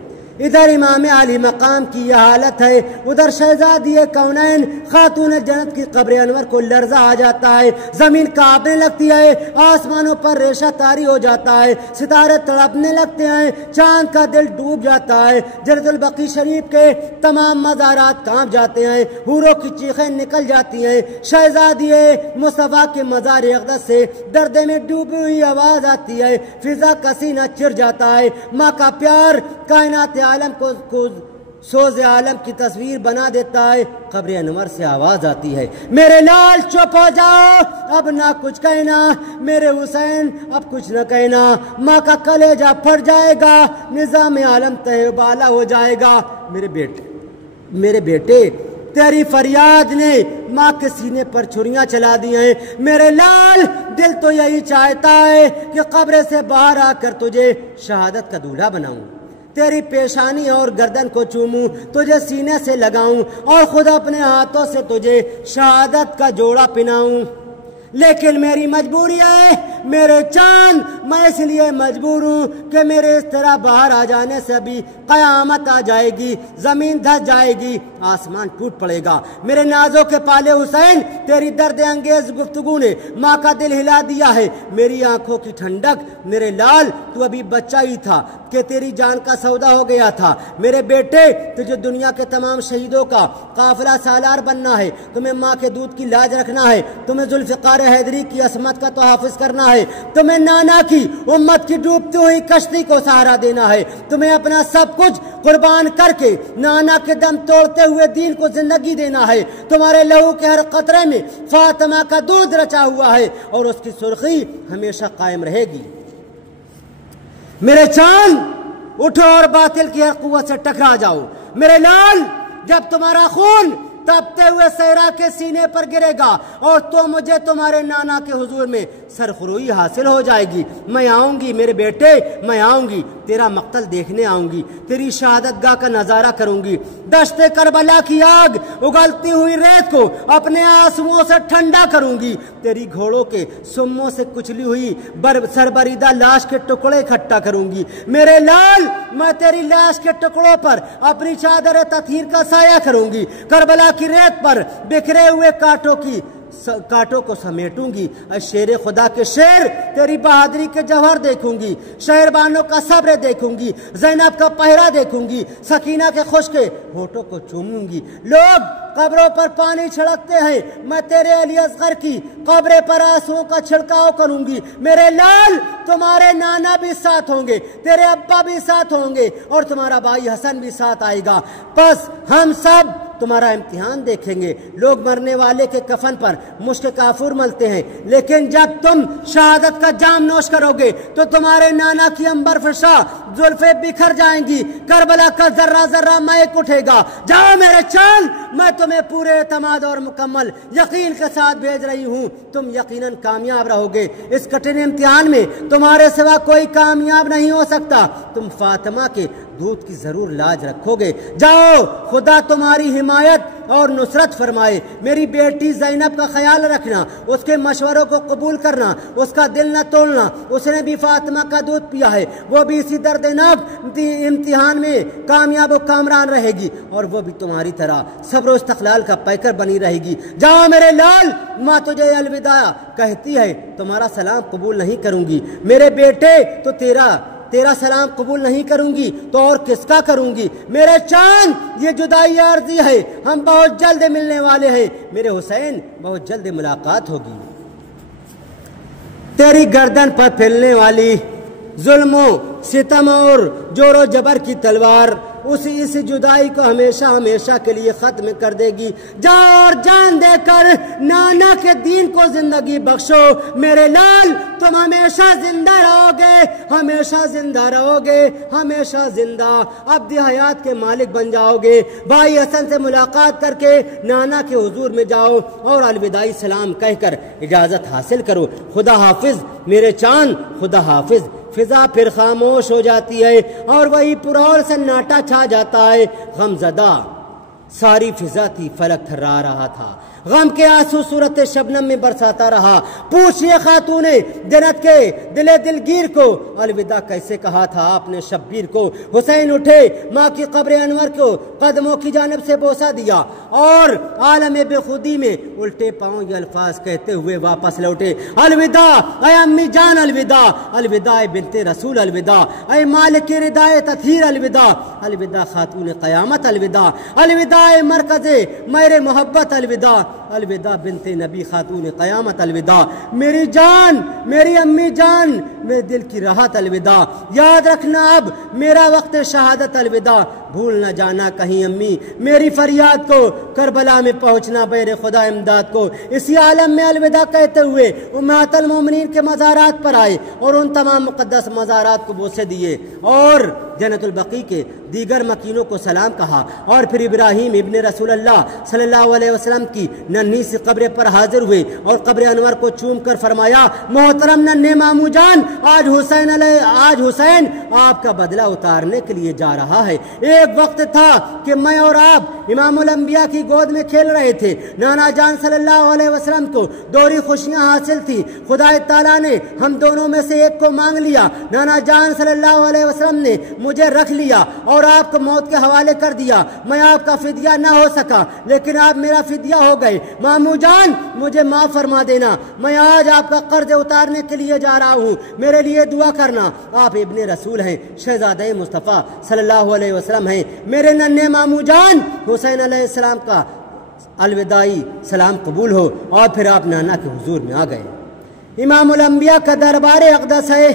ادھر امام عالی مقام کی یہ حالت ہے، ادھر شہزادی کونین خاتون جنت کی قبر انور کو لرزہ آ جاتا ہے، زمین کانپنے لگتی ہے، آسمانوں پر ریشہ طاری ہو جاتا ہے، ستارے تڑپنے لگتے ہیں، چاند کا دل ڈوب جاتا ہے، جنت البقیع شریف کے تمام مزارات کانپ جاتے ہیں، حوروں کی چیخیں نکل جاتی ہیں، شہزادی مصطفیٰ کے مزار اقدس سے درد میں ڈوبی ہوئی آواز آتی ہے، فضا کا سینہ چر جاتا ہے، ماں کا پیار کائنات عالم کو سوز عالم کی تصویر بنا دیتا ہے۔ قبر انور سے آواز آتی ہے، میرے لال چپ ہو جاؤ، اب نہ کچھ کہنا، میرے حسین اب کچھ نہ کہنا، ماں کا کلیجہ پھٹ جائے گا، نظام عالم تہہ بالا ہو جائے گا۔ میرے بیٹے تیری فریاد نے ماں کے سینے پر چھریاں چلا دی ہیں، میرے لال دل تو یہی چاہتا ہے کہ قبر سے باہر آ کر تجھے شہادت کا دولہا بناؤں، تیری پیشانی اور گردن کو چوموں، تجھے سینے سے لگاؤں اور خود اپنے ہاتھوں سے تجھے شہادت کا جوڑا پہناؤں، لیکن میری مجبوری ہے میرے چاند، میں اس لیے مجبور ہوں کہ میرے اس طرح باہر آ جانے سے ابھی قیامت آ جائے گی، زمین دھس جائے گی، آسمان ٹوٹ پڑے گا۔ میرے نازوں کے پالے حسین، تیری درد انگیز گفتگو نے ماں کا دل ہلا دیا ہے، میری آنکھوں کی ٹھنڈک، میرے لال تو ابھی بچہ ہی تھا کہ تیری جان کا سودا ہو گیا تھا۔ میرے بیٹے تجھے دنیا کے تمام شہیدوں کا قافلہ سالار بننا ہے، تمہیں ماں کے دودھ کی لاج رکھنا ہے، تمہیں ذوالفقار حیدری کی عصمت کا تحفظ کرنا ہے، تمہیں نانا کی امت کی ڈوبتی ہوئی کشتی کو سہارا دینا ہے، تمہیں اپنا سب کچھ قربان کر کے نانا کے دم توڑتے ہوئے دین کو زندگی دینا ہے، تمہارے لہو کے ہر قطرے میں فاطمہ کا دودھ رچا ہوا ہے اور اس کی سرخی ہمیشہ قائم رہے گی۔ میرے چاند اٹھو اور باطل کی ہر قوت سے ٹکرا جاؤ، میرے لال جب تمہارا خون تپتے ہوئے صحرا کے سینے پر گرے گا اور تو مجھے تمہارے نانا کے حضور میں سرخروئی حاصل ہو جائے گی، میں آؤں گی میرے بیٹے، میں آؤں گی، تیرا مقتل دیکھنے آؤں گی، تیری شہادت گاہ کا نظارہ کروں گی، دشت کربلا کی آگ اگلتی ہوئی ریت کو اپنے آنسوؤں سے ٹھنڈا کروں گی، تیری گھوڑوں کے سموں سے کچلی ہوئی سربریدہ لاش کے ٹکڑے اکٹھا کروں گی، میرے لال میں تیری لاش کے ٹکڑوں پر اپنی چادر تطہیر کا سایہ کروں گی، کربلا کی ریت پر بکھرے ہوئے کانٹوں کو سمیٹوں گی، شیر خدا کے شیر تیری بہادری کے جوہر دیکھوں گی، شہربانوں کا صبر دیکھوں گی، زینب کا پہرا دیکھوں گی، سکینہ کے خشک ہونٹوں کو چوموں گی۔ لوگ قبروں پر پانی چھڑکتے ہیں، میں تیرے علی اصغر کی قبر پر آنسوؤں کا چھڑکاؤ کروں گی، میرے لال تمہارے نانا بھی ساتھ ہوں گے، تیرے ابا بھی ساتھ ہوں گے اور تمہارا بھائی حسن بھی ساتھ آئے گا، بس ہم سب تمہارا امتحان دیکھیں گے۔ لوگ مرنے والے کے کفن پر مشک کافور ملتے ہیں، لیکن جب تم شہادت کا جام نوش کرو گے تو تمہارے نانا کی عنبر فشا زلفیں بکھر جائیں گی، کربلا کا ذرہ ذرہ مہک اٹھے گا۔ جاؤ میرے چاند، میں تمہیں پورے اعتماد اور مکمل یقین کے ساتھ بھیج رہی ہوں، تم یقیناً کامیاب رہو گے۔ اس کٹھن امتحان میں تمہارے سوا کوئی کامیاب نہیں ہو سکتا، تم فاطمہ کے دودھ کی ضرور لاج رکھو گے۔ جاؤ، خدا تمہاری حمایت اور نصرت فرمائے۔ میری بیٹی زینب کا خیال رکھنا، اس کے مشوروں کو قبول کرنا، اس کا دل نہ توڑنا، اس نے بھی فاطمہ کا دودھ پیا ہے، وہ بھی اسی دردناک امتحان میں کامیاب و کامران رہے گی اور وہ بھی تمہاری طرح صبر و استقلال کا پیکر بنی رہے گی۔ جاؤ میرے لال، ماں تجھے الوداع کہتی ہے، تمہارا سلام قبول نہیں کروں گی، میرے بیٹے تو تیرا سلام قبول نہیں کروں گی تو اور کس کا کروں گی؟ میرے چاند یہ جدائی عارضی ہے، ہم بہت جلد ملنے والے ہیں، میرے حسین بہت جلد ملاقات ہوگی۔ تیری گردن پر پھیلنے والی ظلم و ستم اور جور و جبر کی تلوار اس جدائی کو ہمیشہ ہمیشہ کے لیے ختم کر دے گی۔ جاؤ اور جان دے کر نانا کے دین کو زندگی بخشو، میرے لال تم ہمیشہ زندہ رہو گے، ہمیشہ زندہ رہو گے، ہمیشہ زندہ ابدی حیات کے مالک بن جاؤ گے۔ بھائی حسن سے ملاقات کر کے نانا کے حضور میں جاؤ اور الوداعی سلام کہہ کر اجازت حاصل کرو۔ خدا حافظ میرے چاند، خدا حافظ فضا پھر خاموش ہو جاتی ہے اور وہی پرور سناٹا چھا جاتا ہے۔ غمزدہ ساری فضا تھی، فلک تھرا رہا تھا، غم کے آنسو صورت شبنم میں برساتا رہا۔ پوچھئے خاتون جنت کے دل دلگیر کو، الوداع کیسے کہا تھا آپ نے شبیر کو۔ حسین اٹھے، ماں کی قبر انور کو قدموں کی جانب سے بوسہ دیا اور عالم بے خودی میں الٹے پاؤں یہ الفاظ کہتے ہوئے واپس لوٹے، الوداع اے امی جان، الوداع، الوداع بنت رسول، الوداع اے مالک ردائے تطہیر، الوداع، الوداع خاتون قیامت، الوداع، الوداع مرکز میرے محبت، الوداع، الوداع بنت نبی خاتون قیامت، الوداع میری جان، میری امی جان، میرے دل کی راحت، الوداع یاد رکھنا اب میرا وقت شہادت، الوداع بھول نہ جانا کہیں امی میری فریاد کو، کربلا میں پہنچنا بیر خدا امداد کو۔ اسی عالم میں الوداع کہتے ہوئے امہات المومنین کے مزارات پر آئے اور ان تمام مقدس مزارات کو بوسے دیے اور جنت البقیع کے دیگر مکینوں کو سلام کہا، اور پھر ابراہیم ابن رسول اللہ صلی اللہ علیہ وسلم کی ننھی سی قبر پر حاضر ہوئے اور قبر انور کو چوم کر فرمایا، محترم ننھے ماموں جان، آج حسین آپ کا بدلہ اتارنے کے لیے جا رہا ہے۔ ایک وقت تھا کہ میں اور آپ امام الانبیاء کی گود میں کھیل رہے تھے، نانا جان صلی اللہ علیہ وسلم کو دوری خوشیاں حاصل تھی، خدا تعالیٰ نے ہم دونوں میں سے ایک کو مانگ لیا، نانا جان صلی اللہ علیہ وسلم نے مجھے رکھ لیا اور آپ کو موت کے حوالے کر دیا، میں آپ کا فدیہ نہ ہو سکا لیکن آپ میرا فدیہ ہو گئے، ماموں جان مجھے معاف فرما دینا، میں آج آپ کا قرض اتارنے کے لیے جا رہا ہوں، میرے لیے دعا کرنا، آپ ابن رسول ہیں، شہزادہ مصطفیٰ صلی اللہ علیہ وسلم ہیں، میرے ننھے ماموں جان حسین علیہ السلام کا الوداعی سلام قبول ہو۔ اور پھر آپ نانا کے حضور میں آ گئے۔ امام الانبیاء کا دربار اقدس ہے،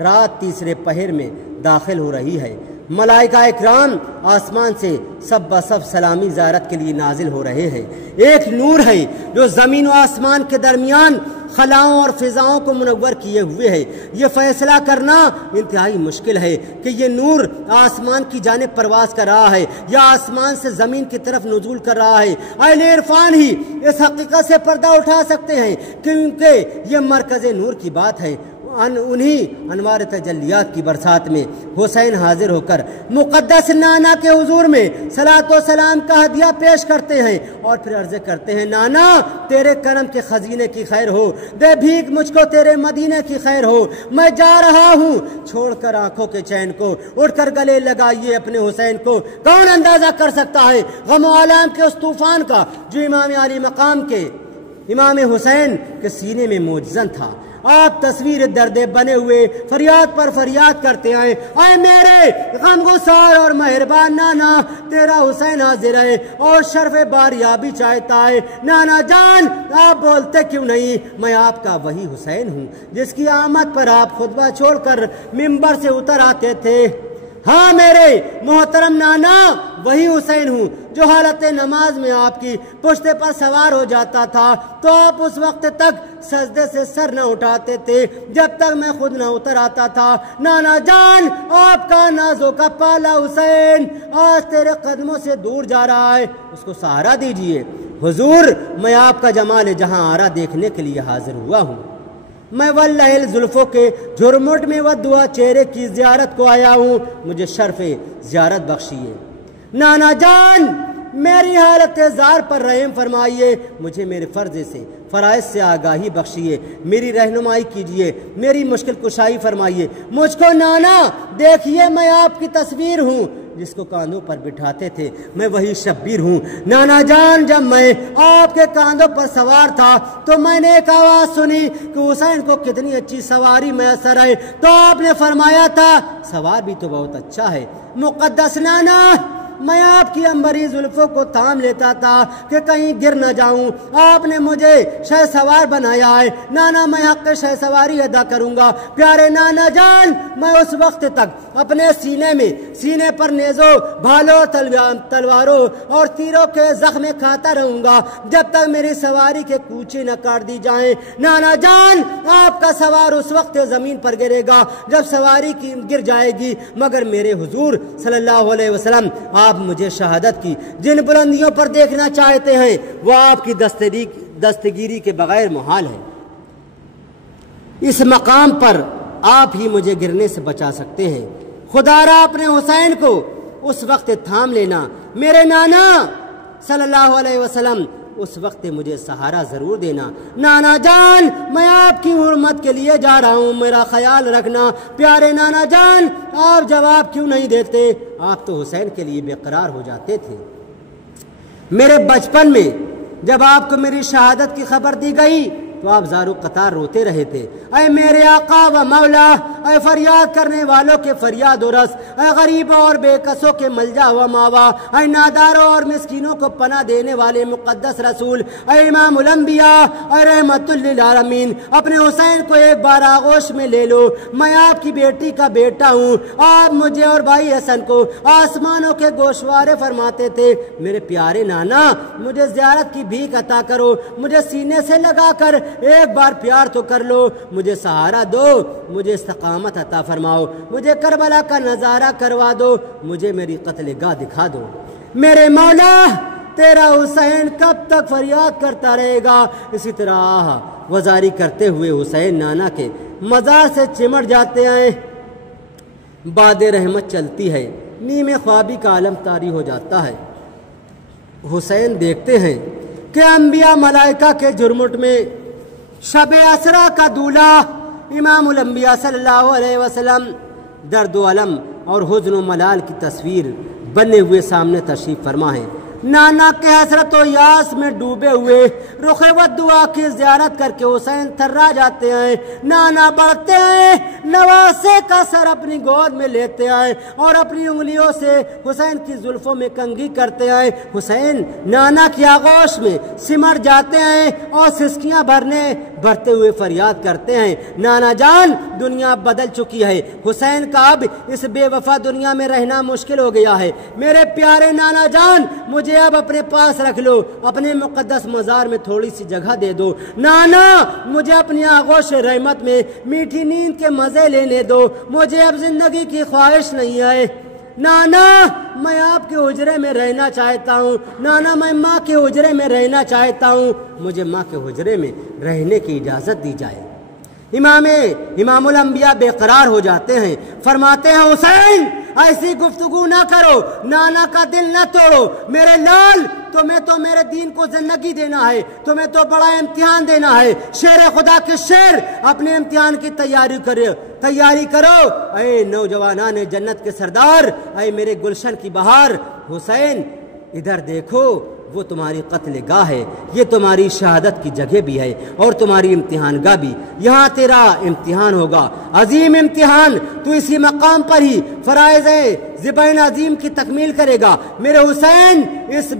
رات تیسرے پہر میں داخل ہو رہی ہے، ملائکہ اکرام آسمان سے سب بسب سلامی زیارت کے لیے نازل ہو رہے ہیں۔ ایک نور ہے جو زمین و آسمان کے درمیان خلاؤں اور فضاؤں کو منور کیے ہوئے ہے۔ یہ فیصلہ کرنا انتہائی مشکل ہے کہ یہ نور آسمان کی جانب پرواز کر رہا ہے یا آسمان سے زمین کی طرف نزول کر رہا ہے۔ اہل عرفان ہی اس حقیقت سے پردہ اٹھا سکتے ہیں کیونکہ یہ مرکز نور کی بات ہے۔ انہی انوار تجلیات کی برسات میں حسین حاضر ہو کر مقدس نانا کے حضور میں صلاۃ و سلام کا ہدیہ پیش کرتے ہیں اور پھر عرض کرتے ہیں، نانا تیرے کرم کے خزینے کی خیر ہو، دے بھیک مجھ کو تیرے مدینے کی خیر ہو، میں جا رہا ہوں چھوڑ کر آنکھوں کے چین کو، اٹھ کر گلے لگائیے اپنے حسین کو۔ کون اندازہ کر سکتا ہے غم و آلام کے اس طوفان کا جو امام علی مقام کے امام حسین کے سینے میں موجزن تھا۔ آپ تصویر درد بنے ہوئے فریاد پر فریاد کرتے ہیں، اے میرے غم گسار اور مہربان نانا، تیرا حسین حاضر ہے اور شرف باریابی چاہتا ہے۔ نانا جان آپ بولتے کیوں نہیں؟ میں آپ کا وہی حسین ہوں جس کی آمد پر آپ خطبہ چھوڑ کر ممبر سے اتر آتے تھے۔ ہاں میرے محترم نانا وہی حسین ہوں جو حالت نماز میں آپ کی پشت پر سوار ہو جاتا تھا تو آپ اس وقت تک سجدے سے سر نہ اٹھاتے تھے جب تک میں خود نہ اتر آتا تھا۔ نانا جان آپ کا نازوں کا پالا حسین آج تیرے قدموں سے دور جا رہا ہے، اس کو سہارا دیجئے۔ حضور میں آپ کا جمال جہاں آرا دیکھنے کے لیے حاضر ہوا ہوں، میں واللہ زلفوں کے جھرمٹ میں ودعا چہرے کی زیارت کو آیا ہوں، مجھے شرف زیارت بخشیے۔ نانا جان میری حالت زار پر رحم فرمائیے، مجھے میرے فرائض سے آگاہی بخشیے، میری رہنمائی کیجیے، میری مشکل کشائی فرمائیے۔ مجھ کو نانا دیکھیے میں آپ کی تصویر ہوں جس کو کاندھوں پر بٹھاتے تھے، میں وہی شبیر ہوں۔ نانا جان جب میں آپ کے کاندھوں پر سوار تھا تو میں نے ایک آواز سنی کہ حسین کو کتنی اچھی سواری میسر ہے، تو آپ نے فرمایا تھا سوار بھی تو بہت اچھا ہے۔ مقدس نانا میں آپ کی عنبری زلفوں کو تھام لیتا تھا کہ کہیں گر نہ جاؤں، آپ نے مجھے شہ سوار بنایا ہے، نانا میں حق شہ سواری ادا کروں گا۔ پیارے نانا جان میں اس وقت تک اپنے سینے پر نیزوں، بھالوں، تلواروں اور تیروں کے زخم کھاتا رہوں گا جب تک میری سواری کے کوچے نہ کاٹ دی جائیں۔ نانا جان آپ کا سوار اس وقت زمین پر گرے گا جب سواری کی گر جائے گی، مگر میرے حضور صلی اللہ علیہ وسلم آپ مجھے شہادت کی جن بلندیوں پر دیکھنا چاہتے ہیں وہ آپ کی دستگیری کے بغیر محال ہے۔ اس مقام پر آپ ہی مجھے گرنے سے بچا سکتے ہیں۔ خدا را اپنے حسین کو اس وقت تھام لینا، میرے نانا صلی اللہ علیہ وسلم اس وقت مجھے سہارا ضرور دینا۔ نانا جان میں آپ کی حرمت کے لیے جا رہا ہوں، میرا خیال رکھنا۔ پیارے نانا جان آپ جواب کیوں نہیں دیتے؟ آپ تو حسین کے لیے بے قرار ہو جاتے تھے۔ میرے بچپن میں جب آپ کو میری شہادت کی خبر دی گئی تو آپ زارو قطار روتے رہے تھے۔ اے میرے آقا و مولا، اے فریاد کرنے والوں کے فریاد و رس، اے غریبوں اور بے کسوں کے ملجا و ماوا، اے ناداروں اور مسکینوں کو پناہ دینے والے مقدس رسول، اے امام الانبیاء، اے رحمت للعالمین، اپنے حسین کو ایک بار آغوش میں لے لو۔ میں آپ کی بیٹی کا بیٹا ہوں۔ آپ مجھے اور بھائی حسن کو آسمانوں کے گوشوارے فرماتے تھے۔ میرے پیارے نانا مجھے زیارت کی بھیک عطا کرو، مجھے سینے سے لگا کر ایک بار پیار تو کر لو، مجھے سہارا دو، مجھے استقامت عطا فرماؤ، مجھے کربلا کا نظارہ کروا دو، مجھے میری قتل گاہ دکھا دو۔ میرے مولا تیرا حسین کب تک فریاد کرتا رہے گا؟ اسی طرح وزاری کرتے ہوئے حسین نانا کے مزار سے چمٹ جاتے ہیں۔ باد رحمت چلتی ہے، نیمے خوابی کا عالم طاری ہو جاتا ہے۔ حسین دیکھتے ہیں کہ انبیاء ملائکہ کے جرمٹ میں شب اسرا کا دولہا امام الانبیاء صلی اللہ علیہ وسلم درد و علم اور حزن و ملال کی تصویر بنے ہوئے سامنے تشریف فرما ہے۔ نانا کے حسرت و یاس میں ڈوبے ہوئے رخ دعا کی زیارت کر کے حسین تھرا جاتے ہیں۔ نانا بڑھتے ہیں، نواسے کا سر اپنی گود میں لیتے ہیں اور اپنی انگلیوں سے حسین کی زلفوں میں کنگھی کرتے ہیں۔ حسین نانا کی آغوش میں سمر جاتے ہیں اور سسکیاں بھرتے ہوئے فریاد کرتے ہیں، نانا جان دنیا بدل چکی ہے، حسین کا اب اس بے وفا دنیا میں رہنا مشکل ہو گیا ہے۔ میرے پیارے نانا جان مجھے اب اپنے پاس رکھ لو، اپنے مقدس مزار میں تھوڑی سی جگہ دے دو۔ نانا مجھے اپنی آغوش رحمت میں میٹھی نیند کے مزے لینے دو، مجھے اب زندگی کی خواہش نہیں ہے۔ نانا میں آپ کے حجرے میں رہنا چاہتا ہوں، نانا میں ماں کے حجرے میں رہنا چاہتا ہوں، مجھے ماں کے حجرے میں رہنے کی اجازت دی جائے۔ امام الانبیاء بے قرار ہو جاتے ہیں، فرماتے ہیں حسین ایسی گفتگو نہ کرو، نانا کا دل نہ توڑو، میرے لال تمہیں تو میرے دین کو زندگی دینا ہے، تمہیں تو بڑا امتحان دینا ہے، شیر خدا کے شیر اپنے امتحان کی تیاری کرو۔ اے نوجوانان جنت کے سردار، اے میرے گلشن کی بہار، حسین ادھر دیکھو، وہ تمہاری قتل گاہ ہے، یہ تمہاری شہادت کی جگہ بھی ہے اور تمہاری امتحان گاہ بھی، یہاں تیرا امتحان ہوگا، عظیم امتحان۔ تو اسی مقام پر ہی فرائض ذبح عظیم کی تکمیل کرے گا۔ میرے حسین اس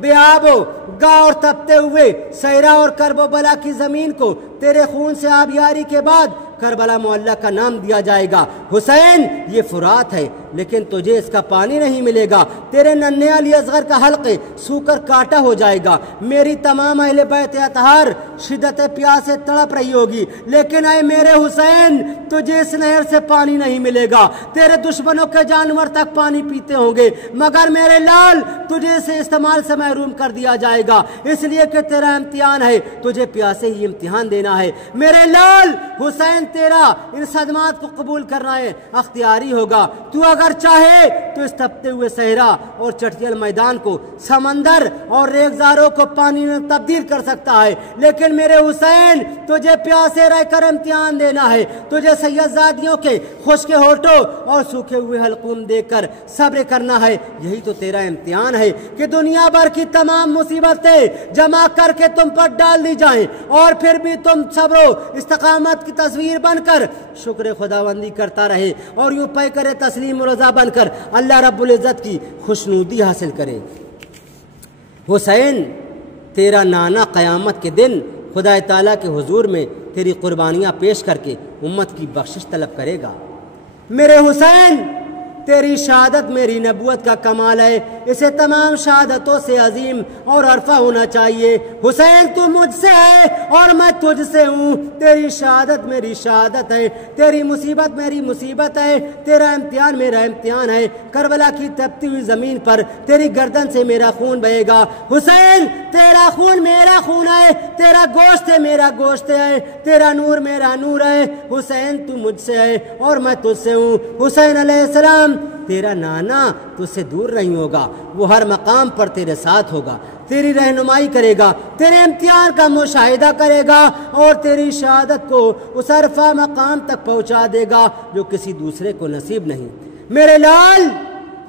بے آب و گاہ اور تپتے ہوئے صحرا اور کرب و بلا کی زمین کو تیرے خون سے آبیاری کے بعد کربلا معلیٰ کا نام دیا جائے گا۔ حسین یہ فرات ہے لیکن تجھے اس کا پانی نہیں ملے گا، تیرے ننھے علی اصغر کا حلقے سو کر کاٹا ہو جائے گا، میری تمام اہل بیت اطہار شدت پیاس سے تڑپ رہی ہوگی، لیکن اے میرے حسین تجھے اس نہر سے پانی نہیں ملے گا، تیرے دشمنوں کے جانور تک پانی پیتے ہوں گے، مگر میرے لال تجھے اسے استعمال سے محروم کر دیا جائے گا، اس لیے کہ تیرا امتحان ہے، تجھے پیاسے ہی امتحان دینا ہے۔ میرے لال حسین تیرا ان صدمات کو قبول کرنا ہے اختیاری ہوگا، تو اگر چاہے تو اس تپتے ہوئے صحرا اور چٹیل میدان کو سمندر اور ریگزاروں کو پانی میں تبدیل کر سکتا ہے، لیکن میرے حسین تجھے پیاسے رہ کر امتحان دینا ہے، تجھے سید زادیوں کے خشک ہونٹوں اور سوکھے ہوئے حلقوم دیکھ کر صبر کرنا ہے، یہی تو تیرا امتحان ہے کہ دنیا بھر کی تمام مصیبتیں جمع کر کے تم پر ڈال دی جائیں اور پھر بھی تم صبر و استقامت کی تصویر بن کر شکر خداوندی کرتا رہے اور یوں پے کرے تسلیم و رضا بن کر اللہ رب العزت کی خوشنودی حاصل کرے۔ حسین تیرا نانا قیامت کے دن خدا تعالیٰ کے حضور میں تیری قربانیاں پیش کر کے امت کی بخشش طلب کرے گا۔ میرے حسین تیری شہادت میری نبوت کا کمال ہے، اسے تمام شہادتوں سے عظیم اور عرفہ ہونا چاہیے۔ حسین تو مجھ سے ہے اور میں تجھ سے ہوں، تیری شہادت میری شہادت ہے، تیری مصیبت میری مصیبت ہے، تیرا امتحان میرا امتحان ہے۔ کربلا کی تپتی ہوئی زمین پر تیری گردن سے میرا خون بہے گا۔ حسین تیرا خون میرا خون ہے، تیرا گوشت ہے میرا گوشت ہے، تیرا نور میرا نور ہے۔ حسین تو مجھ سے ہے اور میں تجھ سے ہوں۔ حسین علیہ السلام تیرا نانا تجھ سے دور نہیں ہوگا، وہ ہر مقام پر تیرے ساتھ ہوگا، تیری رہنمائی کرے گا، تیرے امتحان کا مشاہدہ کرے گا اور تیری شہادت کو اس عرفہ مقام تک پہنچا دے گا جو کسی دوسرے کو نصیب نہیں۔ میرے لال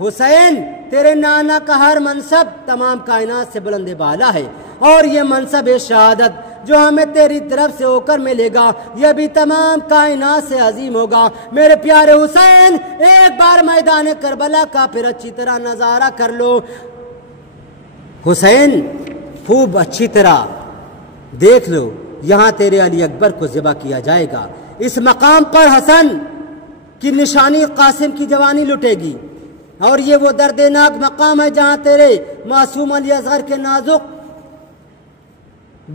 حسین، تیرے نانا کا ہر منصب تمام کائنات سے بلند بالا ہے، اور یہ منصب شہادت جو ہمیں تیری طرف سے ہو کر ملے گا یہ بھی تمام کائنات سے عظیم ہوگا۔ میرے پیارے حسین، ایک بار میدان کربلا کا پھر اچھی طرح نظارہ کر لو۔ حسین خوب اچھی طرح دیکھ لو، یہاں تیرے علی اکبر کو ذبح کیا جائے گا۔ اس مقام پر حسن کی نشانی قاسم کی جوانی لٹے گی، اور یہ وہ دردناک مقام ہے جہاں تیرے معصوم علی اصغر کے نازک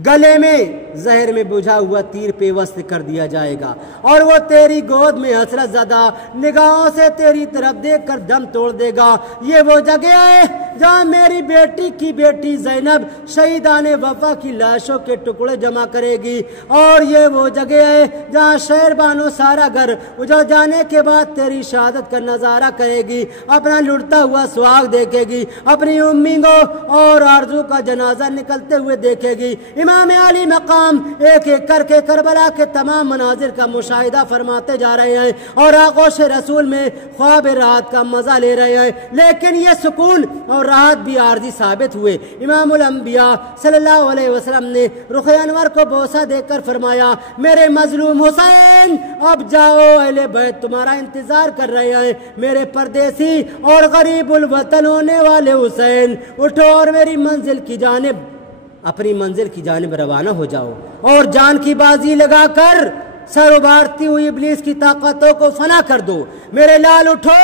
گلے میں زہر میں بجھا ہوا تیر پیوست کر دیا جائے گا، اور وہ تیری گود میں حسرت زدہ نگاہوں سے تیری طرف دیکھ کر دم توڑ دے گا۔ یہ وہ جگہ ہے جہاں میری بیٹی کی بیٹی زینب شہیدان وفا کی لاشوں کے ٹکڑے جمع کرے گی، اور یہ وہ جگہ ہے جہاں شہر بانو سارا گھر اجڑ جانے کے بعد تیری شہادت کا نظارہ کرے گی، اپنا لٹتا ہوا سہاگ دیکھے گی، اپنی امیدوں اور آرزو کا جنازہ نکلتے ہوئے دیکھے گی۔ امام علی مقام ایک ایک کر کے کربلا کے تمام مناظر کا مشاہدہ فرماتے جا رہے ہیں اور آغوش رسول میں خواب راحت کا مزہ لے رہے ہیں، لیکن یہ سکون اور راحت بھی عارضی ثابت ہوئے۔ امام الانبیاء صلی اللہ علیہ وسلم نے رخ انور کو بوسہ دے کر فرمایا، میرے مظلوم حسین اب جاؤ، اہل بیت تمہارا انتظار کر رہے ہیں۔ میرے پردیسی اور غریب الوطن ہونے والے حسین، اٹھو اور میری منزل کی جانب اپنی منزل کی جانب روانہ ہو جاؤ، اور جان کی بازی لگا کر سر ابھارتی ہوئی ابلیس کی طاقتوں کو فنا کر دو۔ میرے لال اٹھو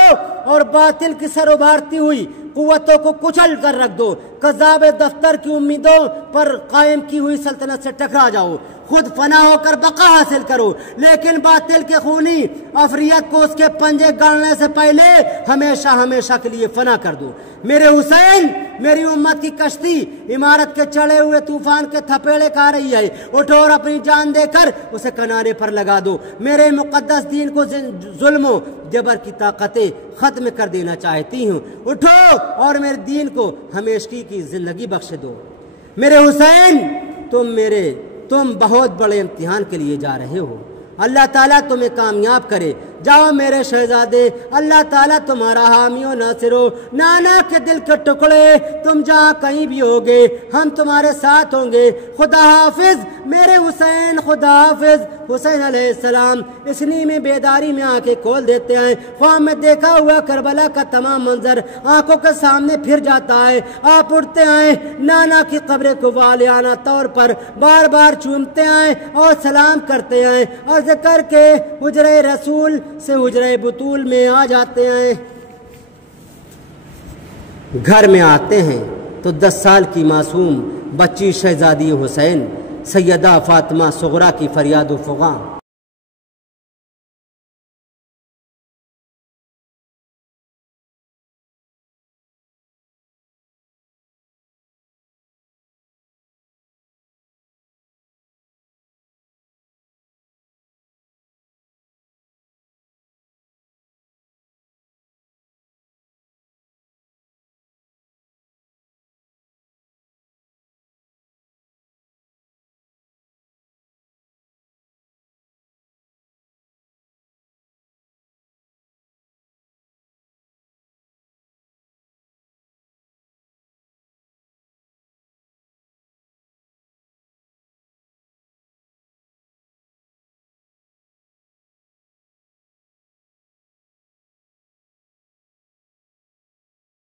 اور باطل کی سر ابھارتی ہوئی قوتوں کو کچل کر رکھ دو، کذاب دفتر کی امیدوں پر قائم کی ہوئی سلطنت سے ٹکرا جاؤ، خود فنا ہو کر بقا حاصل کرو، لیکن باطل کے خونی افریت کو اس کے پنجے گاڑنے سے پہلے ہمیشہ ہمیشہ کے لیے فنا کر دو۔ میرے حسین، میری امت کی کشتی عمارت کے چڑھے ہوئے طوفان کے تھپیڑے کھا رہی ہے، اٹھو اور اپنی جان دے کر اسے کنارے پر لگا دو۔ میرے مقدس دین کو ظلم و جبر کی طاقتیں ختم کر دینا چاہتی ہوں، اٹھو اور میرے دین کو ہمیشگی کی زندگی بخش دو۔ میرے حسین، تم بہت بڑے امتحان کے لیے جا رہے ہو، اللہ تعالیٰ تمہیں کامیاب کرے۔ جاؤ میرے شہزادے، اللہ تعالیٰ تمہارا حامی و ناصر ہو۔ نانا کے دل کے ٹکڑے، تم جہاں کہیں بھی ہوگے ہم تمہارے ساتھ ہوں گے۔ خدا حافظ میرے حسین، خدا حافظ۔ حسین علیہ السلام اس نیمِ بیداری میں آنکھیں کھول دیتے ہیں، خواب میں دیکھا ہوا کربلا کا تمام منظر آنکھوں کے سامنے پھر جاتا ہے۔ آپ اٹھتے ہیں، نانا کی قبر کو والیانہ طور پر بار بار چومتے ہیں اور سلام کرتے ہیں، عرض کر کے حجرہ رسول سے حجرہ بطول میں آ جاتے ہیں۔ گھر میں آتے ہیں تو 10 سال کی معصوم بچی شہزادی حسین سیدہ فاطمہ صغریٰ کی فریاد و فغاں